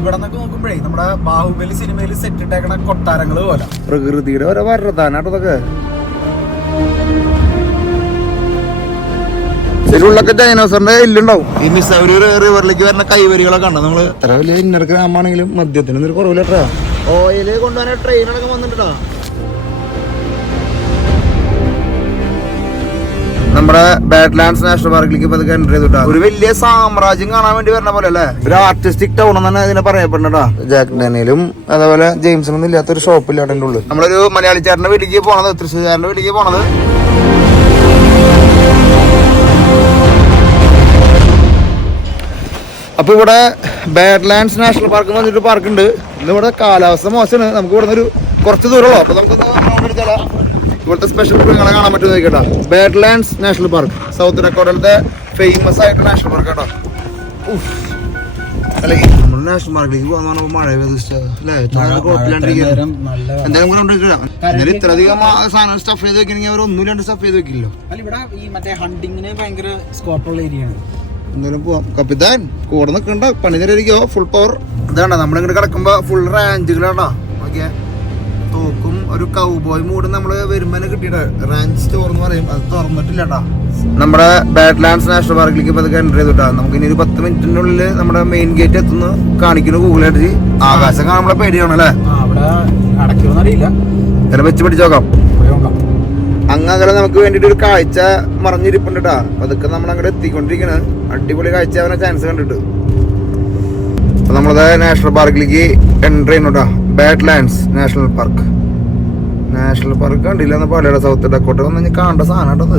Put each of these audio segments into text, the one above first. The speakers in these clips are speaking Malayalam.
ഇവിടെ നിന്നൊക്കെ നോക്കുമ്പോഴേ നമ്മുടെ ബാഹുബലി സിനിമയിൽ സെറ്റ് ഇട്ടേക്കണ കൊട്ടാരങ്ങള് പോലെ പ്രകൃതിയുടെ ഓരോ വരതാനാട്ടോ ഇതൊക്കെ. ഇതിലുള്ളൊക്കെ ഡൈനോസറിന്റെ എല്ലുണ്ടാവും. ഈ മിസൗരി റിവറിലേക്ക് വരുന്ന കൈവരികളൊക്കെ ഉണ്ടോ നമ്മള്? എത്ര വലിയ ഇന്നർ ഗ്രാമാണെങ്കിലും മദ്യത്തിനൊന്നും ഒരു കുറവില്ലട്ടാ. ഓയില് കൊണ്ടുപോകാൻ ട്രെയിനൊക്കെ വന്നിട്ടാ. നമ്മുടെ ബാഡ്ലാൻഡ്സ് നാഷണൽ പാർക്കിലേക്ക് ഇപ്പൊ എൻട്രി ചെയ്തിട്ടാ. ഒരു വലിയ സാമ്രാജ്യം കാണാൻ വേണ്ടി വരുന്ന പോലെ അല്ലേ, ഒരു ആർട്ടിസ്റ്റിക് ടൗൺ എന്നാണ് ഇതിനെ പറയപ്പെടുന്നതാ. ജാക്ക് ഡാനിയലും അതേപോലെ ജെയിംസണൊന്നും ഇല്ലാത്തൊരു ഷോപ്പില്ല അതിന്റെ ഉള്ളിൽ. നമ്മളൊരു മലയാളി ചേട്ടന്റെ വീട്ടിലേക്ക് പോണത്, തൃശ്ശൂർക്കാരന്റെ വീട്ടിലേക്ക് പോണത്. അപ്പൊ ഇവിടെ ബാഡ്ലാൻഡ്സ് നാഷണൽ പാർക്ക് എന്ന് പറഞ്ഞിട്ട് പാർക്ക് ഉണ്ട്. ഇന്നിവിടെ കാലാവസ്ഥ മോശമാണ്, നമുക്ക് ഇവിടെ നിന്ന് കുറച്ച് ദൂരമുള്ളൂ. അപ്പൊ നമുക്ക് ഇവിടുത്തെ സ്പെഷ്യൽ മൃഗങ്ങളെ കാണാൻ പറ്റുന്ന നോക്കട്ടാ. ബാഡ്ലാൻഡ്സ് നാഷണൽ പാർക്ക് സൗത്ത് ഡക്കോട്ടയിലത്തെ ഫേമസ് ആയിട്ട് നാഷണൽ പാർക്ക് കേട്ടോ. നമ്മൾ നാഷണൽ പാർക്കിലേക്ക് പോകാൻ മഴ എന്തായാലും ഇത്രയധികം സാധനം സ്റ്റഫ് ചെയ്ത് വെക്കണമെങ്കിൽ അവർ ഒന്നുമില്ലാണ്ട് സ്റ്റഫ് ചെയ്ത് വെക്കില്ലല്ലോ. എന്തായാലും പോവാം. കപ്പിത്താൻ കൂടെ നിൽക്കണ്ട, പണി തരായിരിക്കോ ഫുൾ പവർ. ഇതാണ്ട നമ്മളിങ്ങോട്ട് കിടക്കുമ്പോ ഫുൾ റാഞ്ചുകളാണോ നോക്കിയാ. തോക്കും ഒരു കൗബോയ് മൂഡ് നമ്മള് വരുമ്പോ കിട്ടിയിട്ട് റാഞ്ച് സ്റ്റോർ എന്ന് പറയും, അത് തുറന്നിട്ടില്ലട്ടാ. നമ്മുടെ ബാഡ്ലാൻഡ്സ് നാഷണൽ പാർക്കിലേക്ക് ഇപ്പൊ എൻട്രി ചെയ്തിട്ടാ. നമുക്ക് ഇനി ഒരു 10 മിനിറ്റിന്റെ ഉള്ളിൽ നമ്മുടെ മെയിൻ ഗേറ്റ് എത്തുന്ന കാണിക്കുന്നു ഗൂഗിളായിട്ട്. ആകാശം കാണുമ്പോഴെ പേടിയാണല്ലേ, ചില വെച്ച് പിടിച്ച് നോക്കാം. അങ്ങനെ നമുക്ക് വേണ്ടിട്ട് ഒരു കാഴ്ച മറിഞ്ഞിരിപ്പുണ്ട് കേട്ടാ. അതൊക്കെ നമ്മൾ അങ്ങോട്ട് എത്തിക്കൊണ്ടിരിക്കണ അടിപൊളി കാഴ്ച ആവാൻ ചാൻസ് കണ്ടിട്ട്. അപ്പൊ നമ്മളത് നാഷണൽ പാർക്കിലേക്ക് എൻട്രി ചെയ്യുന്നുട്ടാ. Badlands national park. National park കണ്ടില്ല എന്ന് പാടിയുടെ സൗത്ത് ഡക്കോട്ട വന്ന് കാണേണ്ട സാധനം കേട്ടത്.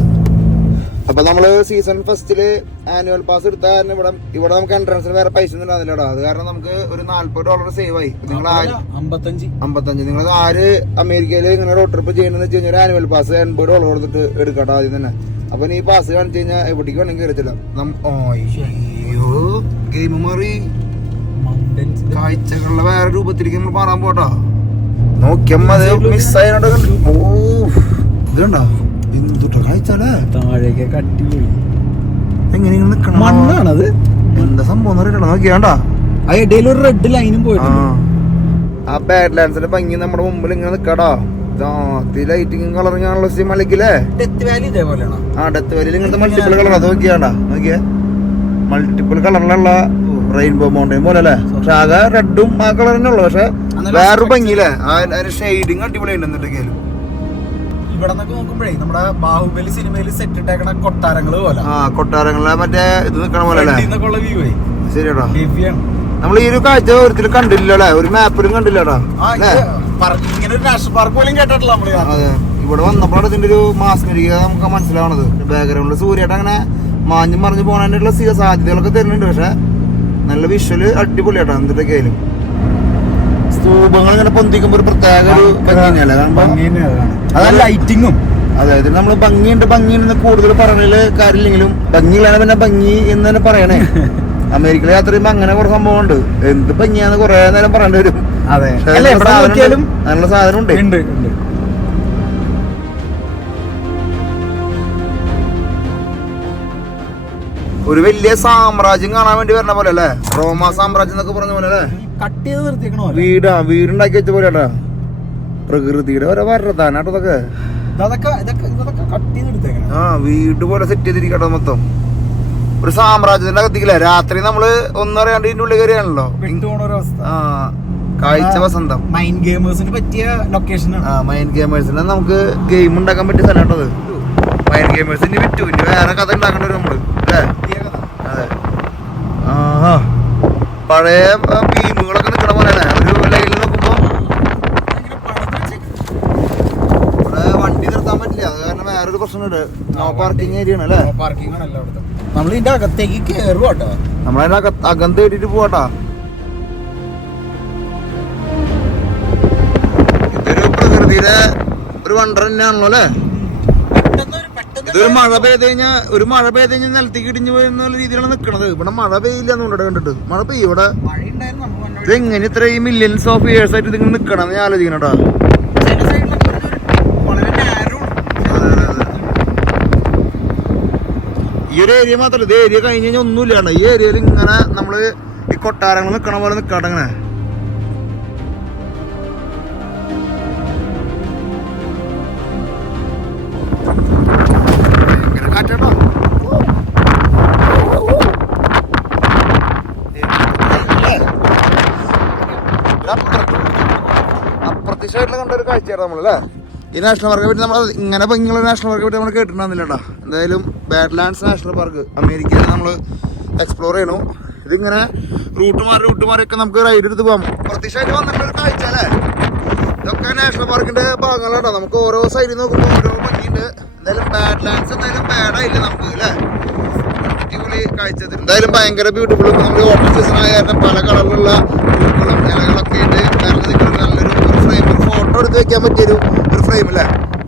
അപ്പൊ നമ്മള് സീസൺ ഫസ്റ്റില് ആനുവൽ പാസ് എടുത്ത കാരണം ഇവിടെ നമുക്ക് എൻട്രൻസിന് വേറെ പൈസ ഒന്നും ഉണ്ടാവില്ലടാ. അത് കാരണം നമുക്ക് ഒരു $40 സേവ് ആയി. നിങ്ങൾ 55 നിങ്ങൾ ആര് അമേരിക്കയില് ഇങ്ങനെ റോഡ് ട്രിപ്പ് ചെയ്യണമെന്ന് വെച്ച് കഴിഞ്ഞാൽ ആനുവൽ പാസ് $80 കൊടുത്തിട്ട് എടുക്കട്ടോ ആദ്യം തന്നെ. അപ്പൊ നീ പാസ് കാണിച്ചു കഴിഞ്ഞാൽ എവിടേക്ക് വേണമെങ്കിൽ കയറത്തില്ല. ഗെയിം മാറി കാഴ്ചകളുടെ വേറെ രൂപത്തിലേക്ക് നമ്മൾ മാറാൻ പോട്ടാ. നോക്കിയമ്മ മിസ്സായിട്ട് ഓ ഇതുണ്ടോ എന്തുട്ടോ കാഴ്ചല്ലേ. താഴേക്ക് കട്ടിപ്പോയി എങ്ങനെ നിക്കണം. മണ്ണാണത്, എന്താ സംഭവം അറിയട്ടോ. നോക്കിയാണ്ടാ ആ ഇടയിൽ ഒരു റെഡ് ലൈനും പോയിട്ട്. ആ ബാഡ്ലാൻഡ്സിന്റെ ഭംഗി നമ്മുടെ മുമ്പിൽ ഇങ്ങനെ നിക്കാടാ. ലൈറ്റിങ്ങും കളറിങ്ങാണല്ലോ മലക്കില്ലേ. Death Valley ഇതേപോലെയാണോ? ആ ഡെത്ത് വാലിയിൽ ഇങ്ങനത്തെ മൾട്ടിപ്പിൾ കളർ. അത് നോക്കിയാണ്ടാ, നോക്കിയേ മൾട്ടിപ്പിൾ കളറിലുള്ള റെയിൻബോ മൗണ്ടൈൻ പോലെ അല്ലേ. പക്ഷെ ആകെ റെഡും ആ കളർ തന്നെ ഉള്ളു. പക്ഷെ വേറൊരു ഭംഗിയില്ലേ, അതിന്റെ ഷെയ്ഡിങ് അടിപൊളിയുണ്ട്. എന്നിട്ടൊക്കെയാലും ഇവിടെ നിന്നൊക്കെ നോക്കുമ്പോഴേ നമ്മുടെ ബാഹുബലി സിനിമയിൽ സെറ്റ് ഇട്ടേക്കണ കൊട്ടാരങ്ങള് പോലെ. ആ കൊട്ടാരങ്ങളെ മറ്റേ ഇത് നിക്കണ പോലെ ശരിയാടാ. നമ്മൾ ഈ ഒരു കാഴ്ച ഒരിക്കലും കണ്ടില്ല അല്ലേ, ഒരു മാപ്പിലും കണ്ടില്ലടാ. ഇങ്ങനെ ഒരു നാഷണൽ പാർക്ക് പോലും കേട്ടിട്ടില്ല നമ്മള്. അതെ, ഇവിടെ വന്നപ്പോഴാണ് ഇതിന്റെ ഒരു മാസ്മരികത നമുക്ക് മനസ്സിലാവണത്. ബാക്ക്ഗ്രൗണ്ടിൽ സൂര്യായിട്ട് അങ്ങനെ മാഞ്ഞു മറിഞ്ഞു പോകാനുള്ള സാധ്യതകളൊക്കെ തരുന്നുണ്ട്. പക്ഷെ നല്ല വിഷ്വല് അടിപൊളിയാട്ടോ. എന്തിട്ടൊക്കെയാലും സ്തൂപങ്ങൾ ഇങ്ങനെ പൊന്തിക്കുമ്പോ ഒരു പ്രത്യേക ഒരു ഭംഗി, ലൈറ്റിങ്ങും. അതായത് നമ്മള് ഭംഗിയുണ്ടെന്ന് കൂടുതൽ പറഞ്ഞതില് കാര്യമില്ലെങ്കിലും ഭംഗിയിലാണ് പിന്നെ ഭംഗി എന്ന് തന്നെ പറയണേ. അമേരിക്കയിലെ യാത്ര ചെയ്യുമ്പോ അങ്ങനെ കുറെ സംഭവം ഉണ്ട്. എന്ത് ഭംഗിയാന്ന് കുറെ നേരം പറയേണ്ടി വരും. അതെ, നല്ല സാധനം ഉണ്ട്. ഒരു വലിയ സാമ്രാജ്യം കാണാൻ വേണ്ടി വരുന്ന പോലെ അല്ലേ, റോമാ സാമ്രാജ്യം എന്നൊക്കെ പറഞ്ഞ പോലെ അല്ലേ. വീടുണ്ടാക്കി വെച്ച പോലെയാട്ടാ. പ്രകൃതിയുടെ ഓരോ വരതാനാട്ടോ ഇതൊക്കെ. ആ വീട് പോലെ സെറ്റ് ചെയ്തിരിക്കട്ടോ മൊത്തം. ഒരു സാമ്രാജ്യത്തിന്റെ അകത്തേക്കില്ല. രാത്രി നമ്മള് ഒന്നും അറിയാണ്ട് ഇതിന്റെ ഉള്ളിൽ കയറിയാണല്ലോ. ആ കാഴ്ച വസന്തം. മൈൻഡ് ഗെയിമേഴ്സിന് പറ്റിയ ലൊക്കേഷൻ. ആ മൈൻഡ് ഗെയിമേഴ്സിന് നമുക്ക് ഗെയിം ഉണ്ടാക്കാൻ പറ്റിയ സ്ഥലമാട്ടത്. മൈൻഡ് ഗെയിമേഴ്സിന് വിറ്റു. ഇനി വേറെ കഥ ഉണ്ടാക്കേണ്ടി വരും നമ്മള് അല്ലേ. അതെ, ആ പഴയ ഭീമുകളൊക്കെ നിൽക്കണ പോലെയാണ്. ഒരു ലൈനിൽ നോക്കുമ്പോ ഇവിടെ വണ്ടി നിർത്താൻ പറ്റില്ല. അത് കാരണം വേറൊരു പ്രശ്നമുണ്ട്. നോ പാർക്കിംഗ് ഏരിയ ആണ് അല്ലേ. നമ്മൾ ഇതിന്റെ അകത്തേക്ക് കയറുവാട്ടോ. നമ്മളതിന്റെ അകം തേടിട്ട് പോവാട്ടാ. ഇതൊരു പ്രകൃതിയുടെ ഒരു വണ്ടർ തന്നെയാണല്ലോ അല്ലേ. ഇതൊരു മഴ പെയ്ത് കഴിഞ്ഞാൽ നിലത്തേക്ക് ഇടിഞ്ഞു പോയെന്ന രീതിയിലാണ് നിക്കണത്. ഇവിടെ മഴ പെയ്യില്ല എന്നുകൊണ്ട് കണ്ടിട്ട്. മഴ പെയ്യും ഇവിടെ. ഇതെങ്ങനെ ഇത്രയും മില്യൻസ് ഓഫ് ഇയേഴ്സ് ആയിട്ട് ഇതിങ്ങനെ നിക്കണം ഞാൻ ആലോചിക്കണട്ടാ. ഈ ഒരു ഏരിയ മാത്രമല്ല, ഇത് ഏരിയ കഴിഞ്ഞ് കഴിഞ്ഞാൽ ഒന്നുമില്ലാണ്. ഈ ഏരിയയിൽ ഇങ്ങനെ നമ്മള് ഈ കൊട്ടാരങ്ങൾ നിക്കണ പോലെ നിക്കാട്ടങ്ങനെ. കാറ്റോ അപ്രത്യക്ഷമായിട്ടുള്ള കണ്ട ഒരു കാഴ്ചയാണ് നമ്മളല്ലേ ഈ നാഷണൽ പാർക്കെ പറ്റി. നമ്മൾ ഇങ്ങനെ ഭംഗിയുള്ള നാഷണൽ പാർക്കെ പറ്റി നമ്മൾ കേട്ടിട്ടുണ്ടാകുന്നില്ല കേട്ടോ. എന്തായാലും ബാഡ്ലാൻഡ്സ് നാഷണൽ പാർക്ക് അമേരിക്കയിൽ നമ്മൾ എക്സ്പ്ലോർ ചെയ്യണു. ഇതിങ്ങനെ റൂട്ട് മാറിയൊക്കെ നമുക്ക് റൈഡ് എടുത്ത് പോകാം. പ്രത്യക്ഷമായിട്ട് വന്നിട്ടുള്ള ഒരു കാഴ്ച അല്ലേ. ഇതൊക്കെ നാഷണൽ പാർക്കിന്റെ ഭാഗങ്ങളാട്ടോ. നമുക്ക് ഓരോ സൈഡിൽ നോക്കുമ്പോൾ ഓരോ ഭംഗിയുണ്ട്. എന്തായാലും ബാഡ്ലാൻഡ്സ് എന്തായാലും ബാഡായില്ല നമുക്ക് അല്ലേ. അടിപൊളി കാഴ്ച. എന്തായാലും ഭയങ്കര ബ്യൂട്ടിഫുൾ. നമ്മുടെ വാട്ടർ സീസൺ ആയ കാരണം പല കളറിലുള്ള പൂക്കളും ഇലകളൊക്കെ ഉണ്ട്. നല്ലൊരു ഫ്രെയിം, ഒരു ഫോട്ടോ എടുത്ത് വെക്കാൻ പറ്റിയൊരു ഫ്രെയിം അല്ലേ.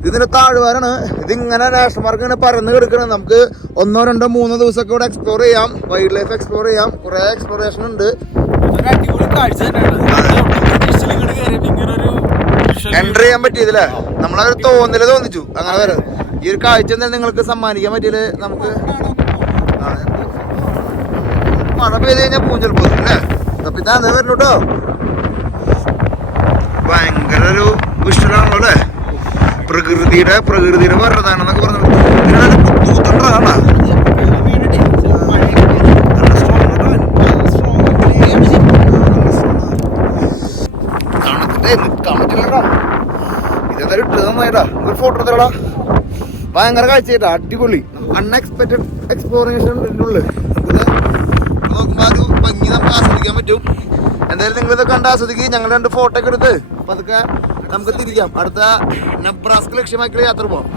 ഇതിന്റെ താഴ്വാരാണ്. ഇതിങ്ങനെ നാഷണൽ പാർക്ക് ഇങ്ങനെ പരന്ന് കിടക്കണം. നമുക്ക് 1, 2, 3 ദിവസമൊക്കെ ഇവിടെ എക്സ്പ്ലോർ ചെയ്യാം. വൈൽഡ് ലൈഫ് എക്സ്പ്ലോർ ചെയ്യാം. കുറെ എക്സ്പ്ലോറേഷൻ ഉണ്ട്. എൻട്രി ചെയ്യാൻ പറ്റിയതില്ലേ. നമ്മളതൊരു തോന്നിച്ചു അങ്ങനെ വരെ. ഈ ഒരു കാഴ്ച എന്തായാലും നിങ്ങൾക്ക് സമ്മാനിക്കാൻ പറ്റിയത് നമുക്ക്. മഴ പെയ്ത് കഴിഞ്ഞാൽ പൂഞ്ചൽ പോകും അല്ലേ. അപ്പൊ ഇതാ വരുന്നു കേട്ടോ. ഭയങ്കര ഒരു വിഷ്വലാണല്ലോ അല്ലേ. പ്രകൃതിയുടെ വരതാണെന്നൊക്കെ പറഞ്ഞു. ബുദ്ധിമുട്ടുണ്ടാകണ്ട. നിക്കാൻ പറ്റില്ലടാ. ഇതെന്തായാലും ഇട്ട് നന്നായിട്ടാ. ഒരു ഫോട്ടോ എടുത്തടാ. ഭയങ്കര കാഴ്ചയായിട്ടാ. അടിപൊളി അൺഎക്സ്പെക്ടഡ് എക്സ്പ്ലോറേഷൻ ഉള്ളിൽ നോക്കുമ്പോ ഒരു ഭംഗി നമുക്ക് ആസ്വദിക്കാൻ പറ്റും. എന്തായാലും നിങ്ങളിത് കണ്ട് ആസ്വദിക്കുക. ഞങ്ങൾ 2 ഫോട്ടോ ഒക്കെ എടുത്ത് അപ്പൊ അതൊക്കെ നമുക്ക് തിരിക്കാം. അടുത്ത നെബ്രാസ്ക ലക്ഷ്യമാക്കിയുള്ള യാത്ര പോവാം.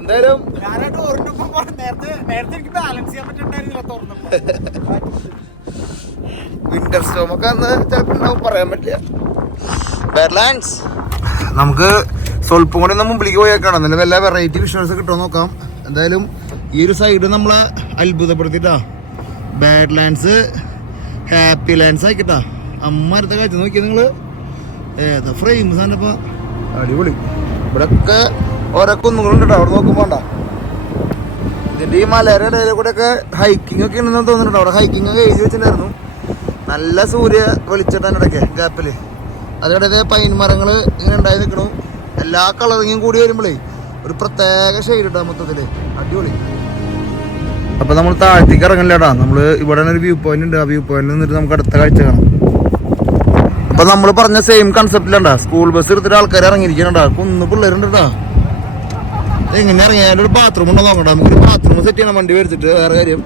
എന്തായാലും വിന്റർ സ്റ്റോം ഒക്കെ അന്ന് ചിലപ്പോ പറയാൻ പറ്റില്ല. ബാഡ്ലാൻഡ്സ് നമുക്ക് സ്വല്പം കൂടി മുമ്പിലേക്ക് പോയേക്കാണ്. എന്നാലും വല്ല വെറൈറ്റി വിഷ്വൽസ് കിട്ടുമോ നോക്കാം. എന്തായാലും ഈ ഒരു സൈഡ് നമ്മളെ അത്ഭുതപ്പെടുത്തിട്ടാ. ബാഡ്ലാൻഡ്സ് ഹാപ്പി ലാൻഡ്സ് ആയിക്കിട്ടാ. അമ്മരത്തെ കാഴ്ച നോക്കിയാ നിങ്ങള്. ഏതാ ഫ്രെയിംസ് ആണ് ഇപ്പൊ. അടിപൊളി. ഇവിടെ ഒക്കെ ഓരോ കുന്നുകളുണ്ട് കേട്ടോ. അവിടെ നോക്കുമ്പോണ്ട ഇതിന്റെ ഈ മലയുടെ ഇടയിലെ കൂടെ ഒക്കെ ഹൈക്കിംഗ് ഒക്കെ ഉണ്ടെന്ന് തോന്നുന്നുണ്ടോ. അവിടെ ഹൈക്കിംഗ് ഒക്കെ എഴുതി വെച്ചിട്ടുണ്ടായിരുന്നു. നല്ല സൂര്യ വെളിച്ചിട്ടാണ് ഇടയ്ക്ക് ഗ്യാപ്പില്. അതിനിടെ പൈൻ മരങ്ങൾ ഇങ്ങനെ ഉണ്ടായി നിൽക്കണു. എല്ലാ കളറിങ്ങും കൂടി വരുമ്പോഴേ ഒരു പ്രത്യേക ഷെയ്ഡ് ഇട്ടാ മൊത്തത്തില്. അടിപൊളി. അപ്പൊ നമ്മൾ താഴത്തേക്ക് ഇറങ്ങില്ലടാ. നമ്മള് ഇവിടെ ഒരു വ്യൂ പോയിന്റ് ഉണ്ട്. ആ വ്യൂ പോയിന്റിൽ നിന്നിട്ട് നമുക്ക് അടുത്ത കാഴ്ച കാണാം. അപ്പൊ നമ്മള് പറഞ്ഞ സെയിം കൺസെപ്റ്റിലുണ്ടാ. സ്കൂൾ ബസ് എടുത്തിട്ട് ആൾക്കാർ ഇറങ്ങിയിരിക്കണ്ടാ. കുന്ന് പിള്ളേരുണ്ടാ. എങ്ങനെ ഇറങ്ങിയാലും ഒരു ബാത്റൂം ഉണ്ടോ നോക്കണ്ട. നമുക്കൊരു ബാത്റൂം സെറ്റ് ചെയ്യണം വണ്ടി മേടിച്ചിട്ട്. വേറെ കാര്യം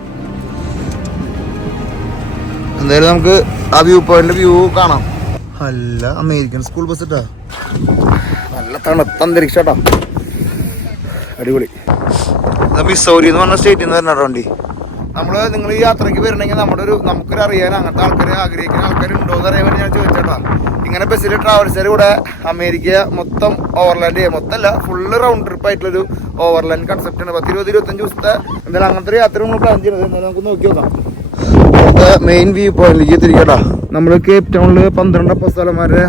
എന്തായാലും നമുക്ക് ആ വ്യൂ പോയിന്റ് വ്യൂ കാണാം. നല്ല അമേരിക്കൻ സ്കൂൾ ബസ് ഇട്ടാ. നല്ല തണുത്ത അന്തരീക്ഷട്ടാ. അടിപൊളി. മിസൗരി എന്ന് പറഞ്ഞ സ്റ്റേറ്റിൽ നിന്ന് വരുന്ന വണ്ടി. നിങ്ങൾ ഈ യാത്രയ്ക്ക് വരണമെങ്കിൽ നമുക്കൊരു അറിയാൻ അങ്ങനത്തെ ആൾക്കാരെ ആഗ്രഹിക്കുന്ന ആൾക്കാരുണ്ടോ എന്ന് അറിയാൻ വേണ്ടി ഞാൻ ചോദിച്ചേട്ടാ. ഇങ്ങനെ ബസ്സിൽ ട്രാവൽസർ കൂടെ അമേരിക്ക മൊത്തം ഓവർലാൻഡ് ചെയ്യാം. മൊത്തമല്ല, ഫുള്ള് റൗണ്ട് ട്രിപ്പ് ആയിട്ടുള്ളൊരു ഓവർലാൻഡ് കൺസെപ്റ്റ് ആണ്. 10-20-25 ദിവസത്തെ എന്തായാലും അങ്ങനത്തെ ഒരു യാത്ര നമ്മൾ പ്ലാൻ ചെയ്യുന്നത്. എന്തായാലും നമുക്ക് നോക്കി നോക്കാം. മെയിൻ വ്യൂ പോയിന്റിലേക്ക് എത്തിരിക്കട്ടാ. നമ്മൾ കേപ്പ് ടൗണില് 12 അപ്പസ്തലന്മാരുടെ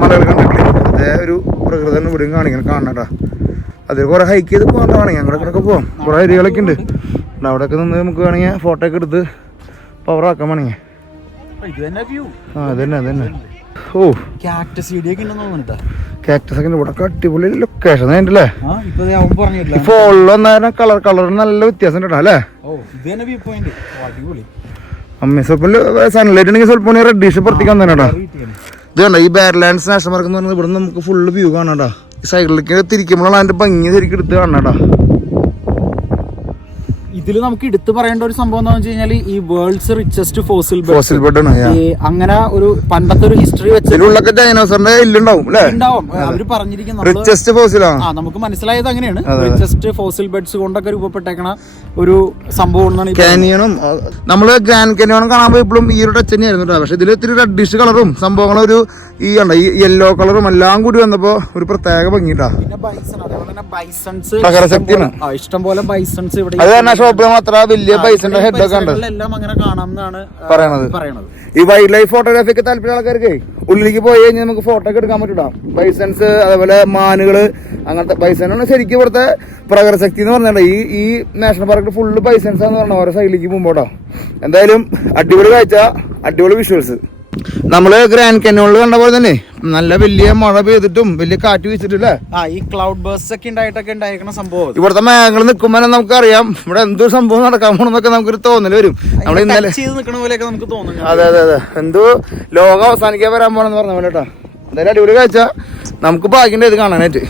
മലകൾ കണ്ടിട്ടില്ലേ. അതേ ഒരു പ്രകൃതം ഇവിടെയും കാണണട്ടാ. അതിൽ കുറെ ഹൈക്ക് ചെയ്ത് പോകാൻ വേണമെങ്കിൽ അങ്ങോട്ടൊക്കെ പോവാം. കുറെ ഏരിയകളൊക്കെ ഉണ്ട്. അവിടെയൊക്കെ നിന്ന് നമുക്ക് വേണമെങ്കിൽ ഫോട്ടോ ഒക്കെ എടുത്ത് പവർ ആക്കാൻ വേണമെങ്കിൽ. അതന്നെ. ഓ കാക്ടസ് ഒക്കെ ഇവിടെ അടിപൊളി ലൊക്കേഷൻ ആയിട്ടല്ലേ. ഫോണിൽ വന്നാലും കളറിന് നല്ല വ്യത്യാസം ഉണ്ടോ അല്ലേ. അമ്മ സ്വല്പം സൺലൈറ്റ് ഉണ്ടെങ്കിൽ സ്വല്പം റെഡിഷ് പുറത്തേക്ക് വന്നേട്ടാ. ഇത് കണ്ട ഈ ബാഡ്ലാൻഡ്സ് നാഷണൽ പാർക്ക് എന്ന് പറഞ്ഞാൽ ഇവിടെ നമുക്ക് ഫുള്ള് വ്യൂ കാണാട്ടാ. ഈ സൈഡിലേക്ക് തിരിക്കുമ്പോഴാണ് അതിന്റെ ഭംഗി ശരിക്കും എടുത്ത് കാണാട്ടാ. ഇതിൽ നമുക്ക് എടുത്തു പറയേണ്ട ഒരു സംഭവം എന്താണെന്ന് വെച്ച് കഴിഞ്ഞാൽ ഈ വേൾഡ്സ് റിച്ചസ്റ്റ് ഫോസിൽ ബെഡ് ആണ്. അങ്ങനെ ഒരു പണ്ടത്തെ ഒരു ഹിസ്റ്ററി വെച്ചിട്ടുള്ളൊക്കെ ഡൈനോസറിന്റെ എല്ലുണ്ടാവും അല്ലേ. അവര് പറഞ്ഞിരിക്കുന്നത് റിച്ചസ്റ്റ് ഫോസിലാണ്. നമുക്ക് മനസ്സിലായത് അങ്ങനെയാണ്. റിച്ചസ്റ്റ് ഫോസിൽ ബെഡ്സ് കൊണ്ടൊക്കെ രൂപപ്പെട്ടേക്കണ ഒരു സംഭവം. കാനിയനും നമ്മള് ഗ്രാൻഡ് കാനിയനും കാണാൻ പോയപ്പോഴും ഈ ഒരു ടച്ച് തന്നെയായിരുന്നു. പക്ഷെ ഇതിൽ ഇത്തിരി റെഡിഷ് കളറും സംഭവങ്ങളും ഒരു ഈ യെല്ലോ കളറും എല്ലാം കൂടി വന്നപ്പോ ഒരു പ്രത്യേക ഭംഗിട്ടാ. പിന്നെ ബൈസൺ, അതേപോലെ തന്നെ ബൈസൺസ് ഇഷ്ടംപോലെ ബൈസൺസ് ഇവിടെ പ്രോബ്ലം അത്ര വലിയ പൈസന്റെ ഹെഡൊക്കെ ഉണ്ട് എല്ലാം അങ്ങനെ കാണാമെന്നാണ് പറയണത്. ഈ വൈൽഡ് ലൈഫ് ഫോട്ടോഗ്രാഫിക്ക് താല്പര്യം ആൾക്കാർക്ക് ഉള്ളിലേക്ക് പോയി കഴിഞ്ഞാൽ നമുക്ക് ഫോട്ടോ ഒക്കെ എടുക്കാൻ പറ്റൂടാ. ബൈസൺസ്, അതേപോലെ മാനുകള്, അങ്ങനത്തെ ബൈസനാണ് ശരിക്കും ഇവിടുത്തെ പ്രകൃതിശക്തി എന്ന് പറഞ്ഞാൽ. ഈ നാഷണൽ പാർക്കിൽ ഫുള്ള് ബൈസൺസ് എന്ന് പറഞ്ഞാൽ ഓരോ സൈഡിലേക്ക് പോകുമ്പോട്ടോ. എന്തായാലും അടിപൊളി കാഴ്ച, അടിപൊളി വിഷ്വൽസ്. നമ്മള് ഗ്രാൻഡ് കനോണിൽ കണ്ട പോലെ തന്നെ നല്ല വലിയ മഴ പെയ്തിട്ടും വലിയ കാറ്റ് വീശിട്ടില്ലേ. ഈ ക്ലൗഡ് ബേഴ്സ് ഒക്കെ ഉണ്ടായിരിക്കുന്ന സംഭവം ഇവിടുത്തെ മേഘങ്ങൾ നിൽക്കുമ്പോൾ നമുക്കറിയാം ഇവിടെ എന്തൊരു സംഭവം നടക്കാൻ പോണെന്നൊക്കെ നമുക്കൊരു തോന്നല് വരും. നമ്മൾ ഇന്നലെ നമുക്ക് തോന്നുന്നു. അതെ അതെ അതെ, എന്തോ ലോകം അവസാനിക്കാൻ വരാൻ പോണെന്ന് പറഞ്ഞ പോലെ കേട്ടോ. എന്തായാലും അടിപൊളി കാഴ്ച, നമുക്ക് ഭാഗ്യണ്ട ഇത് കാണാനായിട്ട്.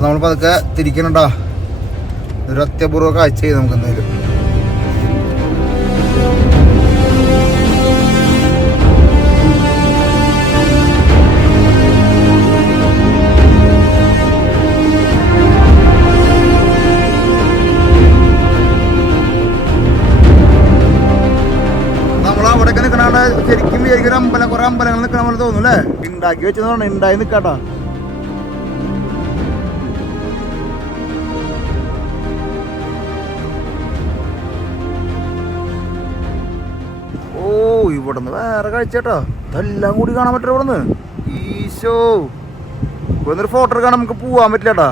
നമ്മളിപ്പോ അതൊക്കെ തിരിക്കണുണ്ടോ, ഒരു അത്യപൂർവ്വ കാഴ്ച ചെയ്ത് നമുക്ക് എന്തായാലും. ശരിക്കും വിചാരിക്കും ഒരു അമ്പലം, കുറെ അമ്പലങ്ങൾ നിൽക്കണ പോലെ തോന്നും അല്ലേ. ഉണ്ടാക്കി വെച്ചെന്ന് പറഞ്ഞാൽ ഉണ്ടായി നിൽക്കാട്ടാ. ഓ, ഇവിടുന്ന് വേറെ കാഴ്ചേട്ടാ, ഇതെല്ലാം കൂടി കാണാൻ പറ്റില്ല ഇവിടുന്ന്. ഈശോ, ഇവിടുന്ന് ഒരു ഫോട്ടോ എടുക്കാൻ നമുക്ക് പോവാൻ പറ്റില്ലട്ടാ.